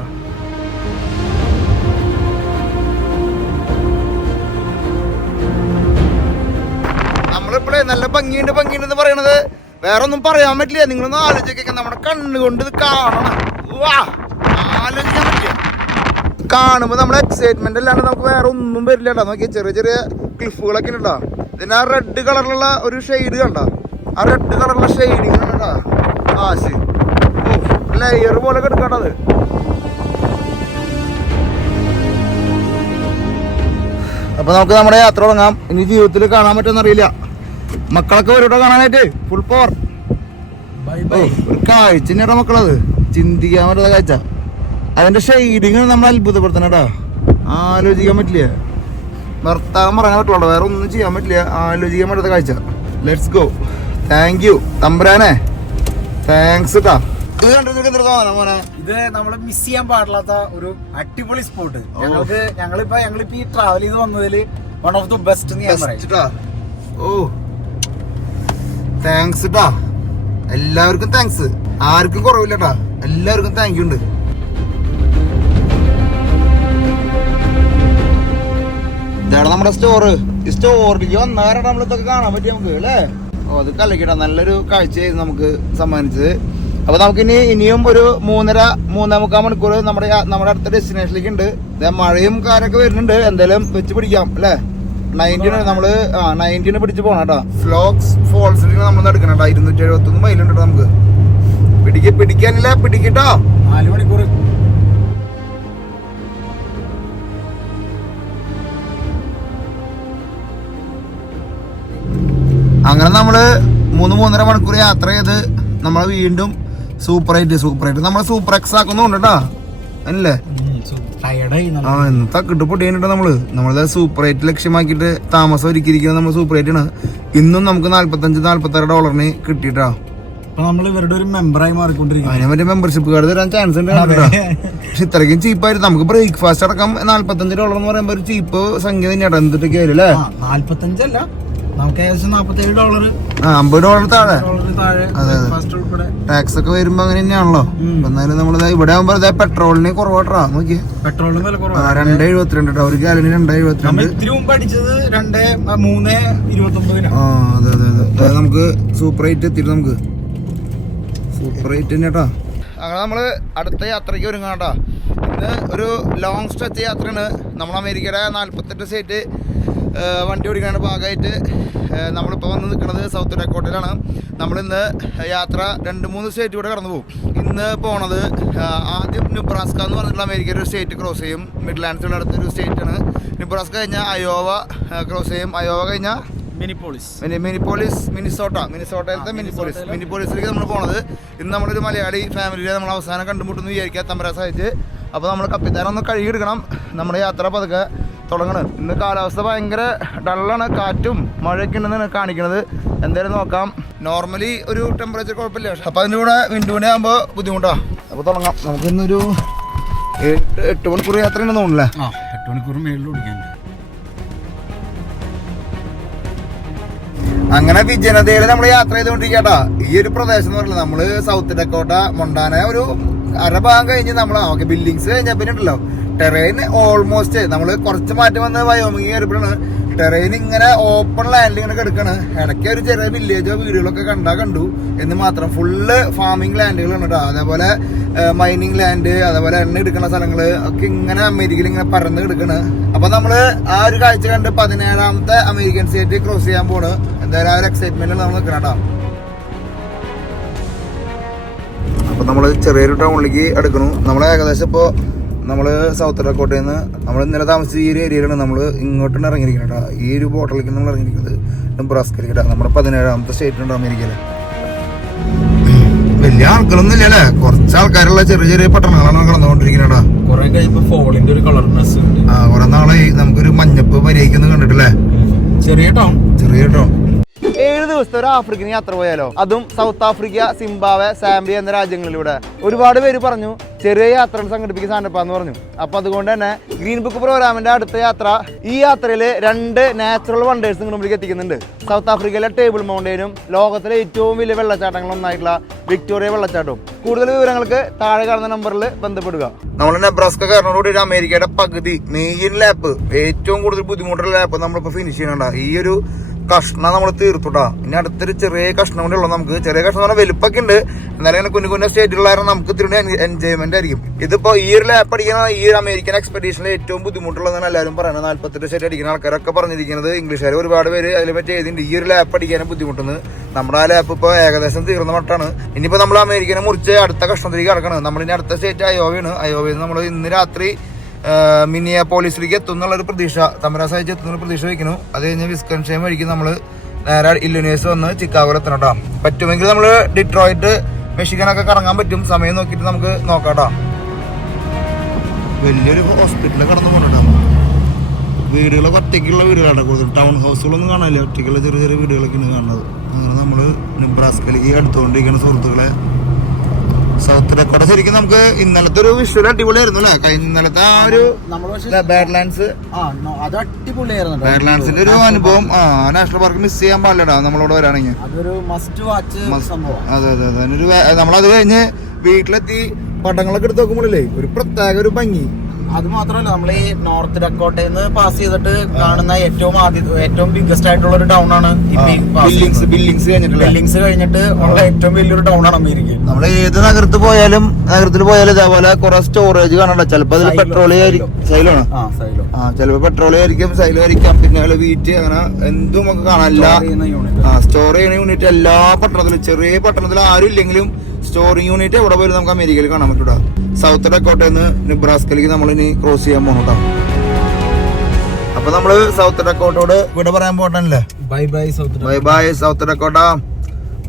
നമ്മളിപ്പോഴേ നല്ല ഭംഗിയുണ്ട് ഭംഗിയുണ്ടെന്ന് പറയണത് വേറെ ഒന്നും പറയാൻ പറ്റില്ല. നിങ്ങളൊന്ന് ആലോചിക്ക, നമ്മുടെ കണ്ണുകൊണ്ട് ഇത് കാണണം. ആലോചിക്കാൻ പറ്റില്ല. കാണുമ്പോൾ നമ്മുടെ എക്സൈറ്റ്മെന്റ് അല്ലാണ്ട് നമുക്ക് വേറെ ഒന്നും വരില്ല കേട്ടോ. നോക്കിയാൽ ചെറിയ ചെറിയ ക്ലിഫുകളൊക്കെ ഉണ്ടോ. ഇതിന് ആ റെഡ് കളറിലുള്ള ഒരു ഷെയ്ഡ് കണ്ട, ആ റെഡ് കളറുള്ള ഷെയ്ഡിങ് കണ്ടാ കാശ്. ലെയർ പോലെ എടുക്കണ്ടത്. അപ്പൊ നമുക്ക് നമ്മുടെ യാത്ര തുടങ്ങാം. ഇനി ജീവിതത്തിൽ കാണാൻ പറ്റുമെന്നറിയില്ല. മക്കളൊക്കെ വരൂട്ടോ കാണാനായിട്ട്, ഫുൾ പവർ. ഒരു കാഴ്ച തന്നെയാ മക്കളത്, ചിന്തിക്കാൻ പറ്റുന്ന കാഴ്ച. അതിന്റെ ഷെയ്ഡിങ് നമ്മൾ അത്ഭുതപ്പെടുത്തണേട്ടാ. ആലോചിക്കാൻ പറ്റില്ല, ഭർത്താവ് പറയാൻ പറ്റുള്ളൂ, വേറെ ഒന്നും ചെയ്യാൻ പറ്റില്ല. ആലോചിക്കാൻ പറ്റാത്ത കാഴ്ച. Let's go. താങ്ക് യു തമ്പുരാനെ, താങ്ക്സ് ട്ടാ. ഇത് കണ്ടിട്ട് എന്തൊരു തോന്നണം മോനെ, ഇത് നമ്മള് മിസ് ചെയ്യാൻ പാടില്ലാത്ത ഒരു അടിപൊളി സ്പോട്ട്. ഞങ്ങളിപ്പോ ഈ ട്രാവൽ ചെയ്ത് വന്നതില് one of the best. Oh thanks ട്ടാ, എല്ലാവർക്കും താങ്ക്സ്. ആർക്കും കുറവില്ലട്ടാ, എല്ലാവർക്കും താങ്ക് യു ഉണ്ട്. ഇതാണ് നമ്മുടെ സ്റ്റോറ്. ഈ സ്റ്റോറിലേക്ക് വന്നവരാണ് നമ്മളിതൊക്കെ കാണാൻ പറ്റി നമുക്ക് അല്ലേ. ഓ, അത് കലക്കിട്ടാ, നല്ലൊരു കാഴ്ചയായിരുന്നു നമുക്ക് സമ്മാനിച്ചത്. അപ്പൊ നമുക്കിനി ഇനിയും ഒരു 3.5 മണിക്കൂർ നമ്മുടെ അടുത്ത ഡെസ്റ്റിനേഷനിലേക്ക് ഉണ്ട്. മഴയും കാര്യമൊക്കെ വരുന്നുണ്ട്, എന്തായാലും വെച്ച് പിടിക്കാം അല്ലേ. 19 നമ്മള് 19 പിടിച്ച് പോണം കേട്ടോ. ഫ്ലോക്സ് ഫോൾസിൽ നമ്മൾ എടുക്കണം കേട്ടോ. 271 മൈലുണ്ട് കേട്ടോ നമുക്ക്. പിടിക്കാനില്ല, പിടിക്കട്ടോ. 4 മണിക്കൂർ. അങ്ങനെ നമ്മള് 3.5 മണിക്കൂർ യാത്ര ചെയ്ത് നമ്മള് വീണ്ടും സൂപ്പർ ആയിട്ട് നമ്മള് സൂപ്പർ എക്സ് ആക്കുന്നുണ്ട് കേട്ടോ അല്ലേ. തക്കിട്ട് പൊട്ടിയിട്ട് നമ്മളത് സൂപ്പർ എയ്റ്റ് ലക്ഷ്യമാക്കിയിട്ട് താമസം ഒരുക്കിയിരിക്കുന്നത് നമ്മൾ സൂപ്പർ എയ്റ്റ് ആണ്. ഇന്നും നമുക്ക് $45-46 കിട്ടിയിട്ടാ. നമ്മൾ ഇവരുടെ ഒരു മെമ്പറായി മാറിക്കൊണ്ടിരിക്കും. അതിനെ മറ്റേ മെമ്പർഷിപ്പ് കാർഡ് തരാൻ ചാൻസ് ഉണ്ട്. പക്ഷെ ഇത്രയ്ക്കും ചീപ്പായിരുന്നു. നമുക്ക് ബ്രേക്ക്ഫാസ്റ്റ് അടക്കം $45 എന്ന് പറയുമ്പോ ഒരു ചീപ്പ് സംഖ്യ തന്നെയാണ്. എന്തിട്ടൊക്കെ ആയാലും അല്ലേ. 45 അല്ല, നമുക്ക് ഏകദേശം $47, $50 താഴെ. അതെ, ടാക്സ് ഒക്കെ വരുമ്പോ അങ്ങനെ തന്നെയാണല്ലോ. എന്നാലും നമ്മള് ഇവിടെ ആകുമ്പോ പെട്രോളിന് കുറവാട്ടാ. നോക്കിയേ, പെട്രോളിന് വില കുറവാ. 2.72 ഒരു ഗാലന് 2.72. അതെ അതെ അതെ. നമുക്ക് സൂപ്പർ എയ്റ്റ് എത്തിയിട്ട് നമുക്ക് സൂപ്പർ എയ്റ്റ് തന്നെയാട്ടാ. അങ്ങനെ നമ്മള് അടുത്ത യാത്രയ്ക്ക് ഒരുങ്ങാട്ടാ. ഇന്ന് ഒരു ലോങ് സ്ട്രെച്ച് യാത്രയാണ്. നമ്മൾ അമേരിക്കയുടെ 48 സ്റ്റേറ്റ് വണ്ടി ഓടിക്കാനുള്ള ഭാഗമായിട്ട് നമ്മളിപ്പോൾ വന്ന് നിൽക്കുന്നത് സൗത്ത് ഡക്കോട്ടയിലാണ്. നമ്മളിന്ന് യാത്ര 2-3 സ്റ്റേറ്റ് കൂടെ കടന്നു പോകും. ഇന്ന് പോണത് ആദ്യം നെബ്രാസ്ക എന്ന് പറഞ്ഞിട്ടുള്ള അമേരിക്കയുടെ ഒരു സ്റ്റേറ്റ് ക്രോസ് ചെയ്യും. മിഡ്ലാൻഡ്സിലുള്ള അടുത്തൊരു സ്റ്റേറ്റാണ് നെബ്രാസ്ക. കഴിഞ്ഞാൽ അയോവ ക്രോസ് ചെയ്യും. അയോവ കഴിഞ്ഞാൽ മിനിസോട്ടയിലത്തെ മിനിപ്പോളിസിലേക്ക് നമ്മൾ പോണത്. ഇന്ന് നമ്മളൊരു മലയാളി ഫാമിലിയെ നമ്മൾ അവസാനം കണ്ടുമുട്ടുന്നു വിചാരിക്കാം തമ്പുരാൻ സാധിച്ച്. അപ്പോൾ നമ്മൾ കപ്പിത്താനൊന്ന് കഴുകിയെടുക്കണം. നമ്മുടെ യാത്ര പതുക്കെ തുടങ്ങണം. ഇന്ന് കാലാവസ്ഥ ഭയങ്കര ഡള്ളാണ്, കാറ്റും മഴയൊക്കെ ഉണ്ടെന്നാണ് കാണിക്കുന്നത്. എന്തായാലും നോക്കാം. നോർമലി ഒരു ടെമ്പറേച്ചർ കുഴപ്പമില്ല, പക്ഷെ അപ്പോൾ അതിൻ്റെ കൂടെ വിൻഡുവിനെ ആകുമ്പോൾ ബുദ്ധിമുട്ടാണ്. അപ്പോൾ തുടങ്ങാം. നമുക്കിന്നൊരു 8 മണിക്കൂർ യാത്ര ഉണ്ടെന്ന് തോന്നുന്നില്ലേ? 8 മണിക്കൂർ മേളിൽ ഓടിക്കാനുണ്ട്. അങ്ങനെ വിജനതയിൽ നമ്മൾ യാത്ര ചെയ്തുകൊണ്ടിരിക്കട്ടാ. ഈ ഒരു പ്രദേശം എന്ന് പറഞ്ഞാൽ നമ്മള് സൗത്ത് ഡക്കോട്ട മൊണ്ടാന ഒരു അരഭാഗം കഴിഞ്ഞ് നമ്മൾ ബിൽഡിങ്സ് കഴിഞ്ഞാൽ പിന്നെ ഉണ്ടല്ലോ ടെറൈൻ ഓൾമോസ്റ്റ് നമ്മള് കുറച്ച് മാറ്റം വന്ന് വയോമിങ് കയറിയപ്പോഴാണ് ടെറൈൻ ഇങ്ങനെ ഓപ്പൺ ലാൻഡിൽ ഇങ്ങനെ കിടക്കാണ്. ഇടയ്ക്ക് ഒരു ചെറിയ വില്ലേജോ വീടുകളൊക്കെ കണ്ടു എന്ന് മാത്രം. ഫുള്ള് ഫാമിംഗ് ലാൻഡുകളാണ് കേട്ടോ. അതേപോലെ മൈനിങ് ലാൻഡ്, അതേപോലെ എണ്ണ എടുക്കുന്ന സ്ഥലങ്ങള് ഒക്കെ ഇങ്ങനെ അമേരിക്കയിൽ ഇങ്ങനെ പരന്ന് കിടക്കാണ്. അപ്പൊ നമ്മള് ആ ഒരു കാഴ്ച കണ്ട് 17ാമത്തെ അമേരിക്കൻ സ്റ്റേറ്റ് ക്രോസ് ചെയ്യാൻ പോണ്. എന്തായാലും ആ ഒരു എക്സൈറ്റ്മെന്റിൽ നമ്മൾ നിൽക്കണം കേട്ടോ. അപ്പൊ നമ്മള് ചെറിയൊരു ടൗണിലേക്ക് അടുക്കണു. നമ്മള് ഏകദേശം ഇപ്പോ നമ്മള് സൗത്ത് ഡക്കോട്ടയിൽ നിന്ന് നമ്മൾ ഇന്നലെ താമസിച്ച ഈ ഒരു ഏരിയയിലാണ് നമ്മൾ ഇങ്ങോട്ടാണ് ഇറങ്ങിയിരിക്കുന്നത് കേട്ടോ. ഈ ഒരു ബോട്ടിലേക്ക് നമ്മൾ ഇറങ്ങിയിരിക്കുന്നത് നെബ്രാസ്കയിലേക്ക് കേട്ടോ. നമ്മുടെ 17ാമത്തെ സ്റ്റേറ്റ് ഉണ്ട് അമേരിക്കയില്. വലിയ ആൾക്കാരൊന്നും ഇല്ലല്ലേ, കുറച്ച് ആൾക്കാരുള്ള ചെറിയ ചെറിയ പട്ടണങ്ങളാണ് കടന്നുകൊണ്ടിരിക്കുന്നത്. കുറെ കഴിയുമ്പോ ഫോളിന്റെ ഒരു കളർനെസ് ഉണ്ട്. കുറെ നാളായി നമുക്കൊരു മഞ്ഞപ്പ് പരിഹരിക്കുന്നത് കണ്ടിട്ടില്ലേ. ചെറിയ ടൗൺ 7 ദിവസത്തെ ഒരു ആഫ്രിക്കൻ യാത്ര പോയാലോ, അതും സൗത്ത് ആഫ്രിക്ക, സിംബാബ്വെ, സാംബിയ എന്ന രാജ്യങ്ങളിലൂടെ. ഒരുപാട് പേര് പറഞ്ഞു ചെറിയ യാത്രകൾ സംഘടിപ്പിക്കാൻ സാധനപ്പാന്ന് പറഞ്ഞു. അപ്പൊ അതുകൊണ്ട് തന്നെ ഗ്രീൻ ബുക്ക് പ്രോഗ്രാമിന്റെ അടുത്ത യാത്ര, ഈ യാത്രയിൽ 2 നാച്ചുറൽ വണ്ടേഴ്സ് നിങ്ങളുടെ മുമ്പിലേക്ക് എത്തിക്കുന്നുണ്ട്. സൗത്ത് ആഫ്രിക്കയിലെ ടേബിൾ മൗണ്ടനും ലോകത്തിലെ ഏറ്റവും വലിയ വെള്ളച്ചാട്ടങ്ങളൊന്നായിട്ടുള്ള വിക്ടോറിയ വെള്ളച്ചാട്ടവും. കൂടുതൽ വിവരങ്ങൾക്ക് താഴെ കാണുന്ന നമ്പറിൽ ബന്ധപ്പെടുക. നമ്മൾ നെബ്രാസ്ക കാരണോട് അമേരിക്കയുടെ പകുതി മെയിൻ ലാപ്പ്, ഏറ്റവും കൂടുതൽ ബുദ്ധിമുട്ടുള്ള ലാപ്പ് നമ്മളിപ്പോ ഫിനിഷ് ചെയ്യണ്ട. ഈ ഒരു കഷ്ണം നമ്മൾ തീർത്തുട്ടാ. ഇനി അടുത്തൊരു ചെറിയ കഷ്ണം കൂടെ ഉള്ളത്. നമുക്ക് ചെറിയ കഷ്ണം പറഞ്ഞാൽ വലുപ്പൊക്കെ ഉണ്ട്, എന്നാലും ഇങ്ങനെ കുഞ്ഞു സ്റ്റേറ്റുകളായിരുന്നു നമുക്ക് ഇത്തിരി എൻജോയ്മെന്റ് ആയിരിക്കും. ഇതിപ്പോ ഈ ഒരു ലാപ്പ് അടിക്കുന്ന ഈ ഒരു അമേരിക്കൻ എക്സ്പെഡീഷനിൽ ഏറ്റവും ബുദ്ധിമുട്ടുള്ളതെന്നാണ് എല്ലാവരും പറയുന്നത്. 48 സ്റ്റേറ്റ് അടിക്കുന്ന ആൾക്കാരൊക്കെ പറഞ്ഞിരിക്കുന്നത്. ഇംഗ്ലീഷുകാർ ഒരുപാട് പേര് അതിനെ പറ്റി എഴുതിയിട്ടുണ്ട് ഈ ഒരു ലാപ്പ് അടിക്കാനും ബുദ്ധിമുട്ടുന്നത്. നമ്മുടെ ആ ലാപ്പ് ഇപ്പോൾ ഏകദേശം തീർന്ന മട്ടാണ്. ഇനിയിപ്പോൾ നമ്മൾ അമേരിക്കനെ മുറിച്ച് അടുത്ത കഷ്ണത്തിലേക്ക് കിടക്കണം. നമ്മളിനി അടുത്ത സ്റ്റേറ്റ് അയോവയാണ്. അയോവയിൽ നമ്മൾ ഇന്ന് രാത്രി മിനിയാപോളിസിലേക്ക് എത്തുന്നുള്ളൊരു പ്രതീക്ഷ, തമരാസായി എത്തുന്ന പ്രതീക്ഷ വയ്ക്കുന്നു. അത് കഴിഞ്ഞ് വിസ്കൺഷൈൻ വഴിക്ക് നമ്മൾ നേരെ ഇല്ലിനോയ്സ് വന്ന് ചിക്കാഗോയിൽ എത്തണം കേട്ടോ. പറ്റുമെങ്കിൽ നമ്മൾ ഡിട്രോയിറ്റ്, മെഷിഗനൊക്കെ കറങ്ങാൻ പറ്റും. സമയം നോക്കിയിട്ട് നമുക്ക് നോക്കാം കേട്ടോ. വലിയൊരു ഹോസ്പിറ്റലിൽ കടന്നു പോകണം. വീടുകളൊക്കെ ഒറ്റയ്ക്കുള്ള വീടുകളാണ് കൂടുതൽ. ടൗൺ ഹൗസുകളൊന്നും കാണാനില്ല, ഒറ്റയ്ക്കുള്ള ചെറിയ ചെറിയ വീടുകളൊക്കെയാണ് കാണുന്നത്. അങ്ങനെ നമ്മൾ നെബ്രാസ്കയിലേക്ക് അടുത്തുകൊണ്ടിരിക്കുന്ന സുഹൃത്തുക്കളെ. സൗത്ത് ഡക്കോട്ട ശരിക്കും നമുക്ക് ഇന്നലത്തെ ഒരു വിഷ്വൽ അടിപൊളിയായിരുന്നു അല്ലേ. ഇന്നലത്തെ ആ ഒരു ബാഡ്ലാൻഡ്സിന്റെ ഒരു അനുഭവം നാഷണൽ പാർക്ക് മിസ് ചെയ്യാൻ പാടില്ലടാ നമ്മളോട് വരാണെങ്കിൽ. അതെ അതെ അതെ. നമ്മളത് കഴിഞ്ഞ് വീട്ടിലെത്തി പടങ്ങളൊക്കെ എടുത്ത് നോക്കുമ്പോഴല്ലേ ഒരു പ്രത്യേക ഒരു ഭംഗി. അത് മാത്രമല്ല, നമ്മൾ ഈ നോർത്ത് ഡക്കോട്ടയിൽ നിന്ന് പാസ് ചെയ്തിട്ട് കാണുന്ന ഏറ്റവും ബിഗ്ഗസ്റ്റ് ആയിട്ടുള്ള ഒരു ടൗൺ ആണ് ബില്ലിങ്സ് കഴിഞ്ഞിട്ട് ഉള്ള ഏറ്റവും വലിയൊരു ടൗൺ ആണ് അമേരിക്ക. നമ്മൾ ഏത് നഗരത്തിൽ പോയാലും ഇതേപോലെ കുറെ സ്റ്റോറേജ് കാണണ്ട. ചിലപ്പോ അതിൽ പെട്രോളിയം ആയിരിക്കും, സൈലോണ്. ചിലപ്പോ പെട്രോളിയം ആയിരിക്കും, സൈലോ ആയിരിക്കാം, പിന്നെ വീറ്റ്, അങ്ങനെ എന്തും നമുക്ക് കാണാനില്ല. സ്റ്റോർ ചെയ്യുന്ന യൂണിറ്റ് എല്ലാ പട്ടണത്തിലും, ചെറിയ പട്ടണത്തിൽ ആരും ഇല്ലെങ്കിലും സ്റ്റോറിംഗ് യൂണിറ്റ് എവിടെ പോലും നമുക്ക് അമേരിക്കയിൽ കാണാൻ പറ്റൂടാ. സൗത്ത് ഡക്കോട്ടയിൽ നിന്ന് നെബ്രാസ്കയിലേക്ക് നമ്മൾ ഇനി ക്രോസ് ചെയ്യാൻ പോകണം. അപ്പൊ നമ്മള് സൗത്ത് ഡക്കോട്ടോട് ഇവിടെ പറയാൻ പോകണല്ലേ. Bye bye South Dakota.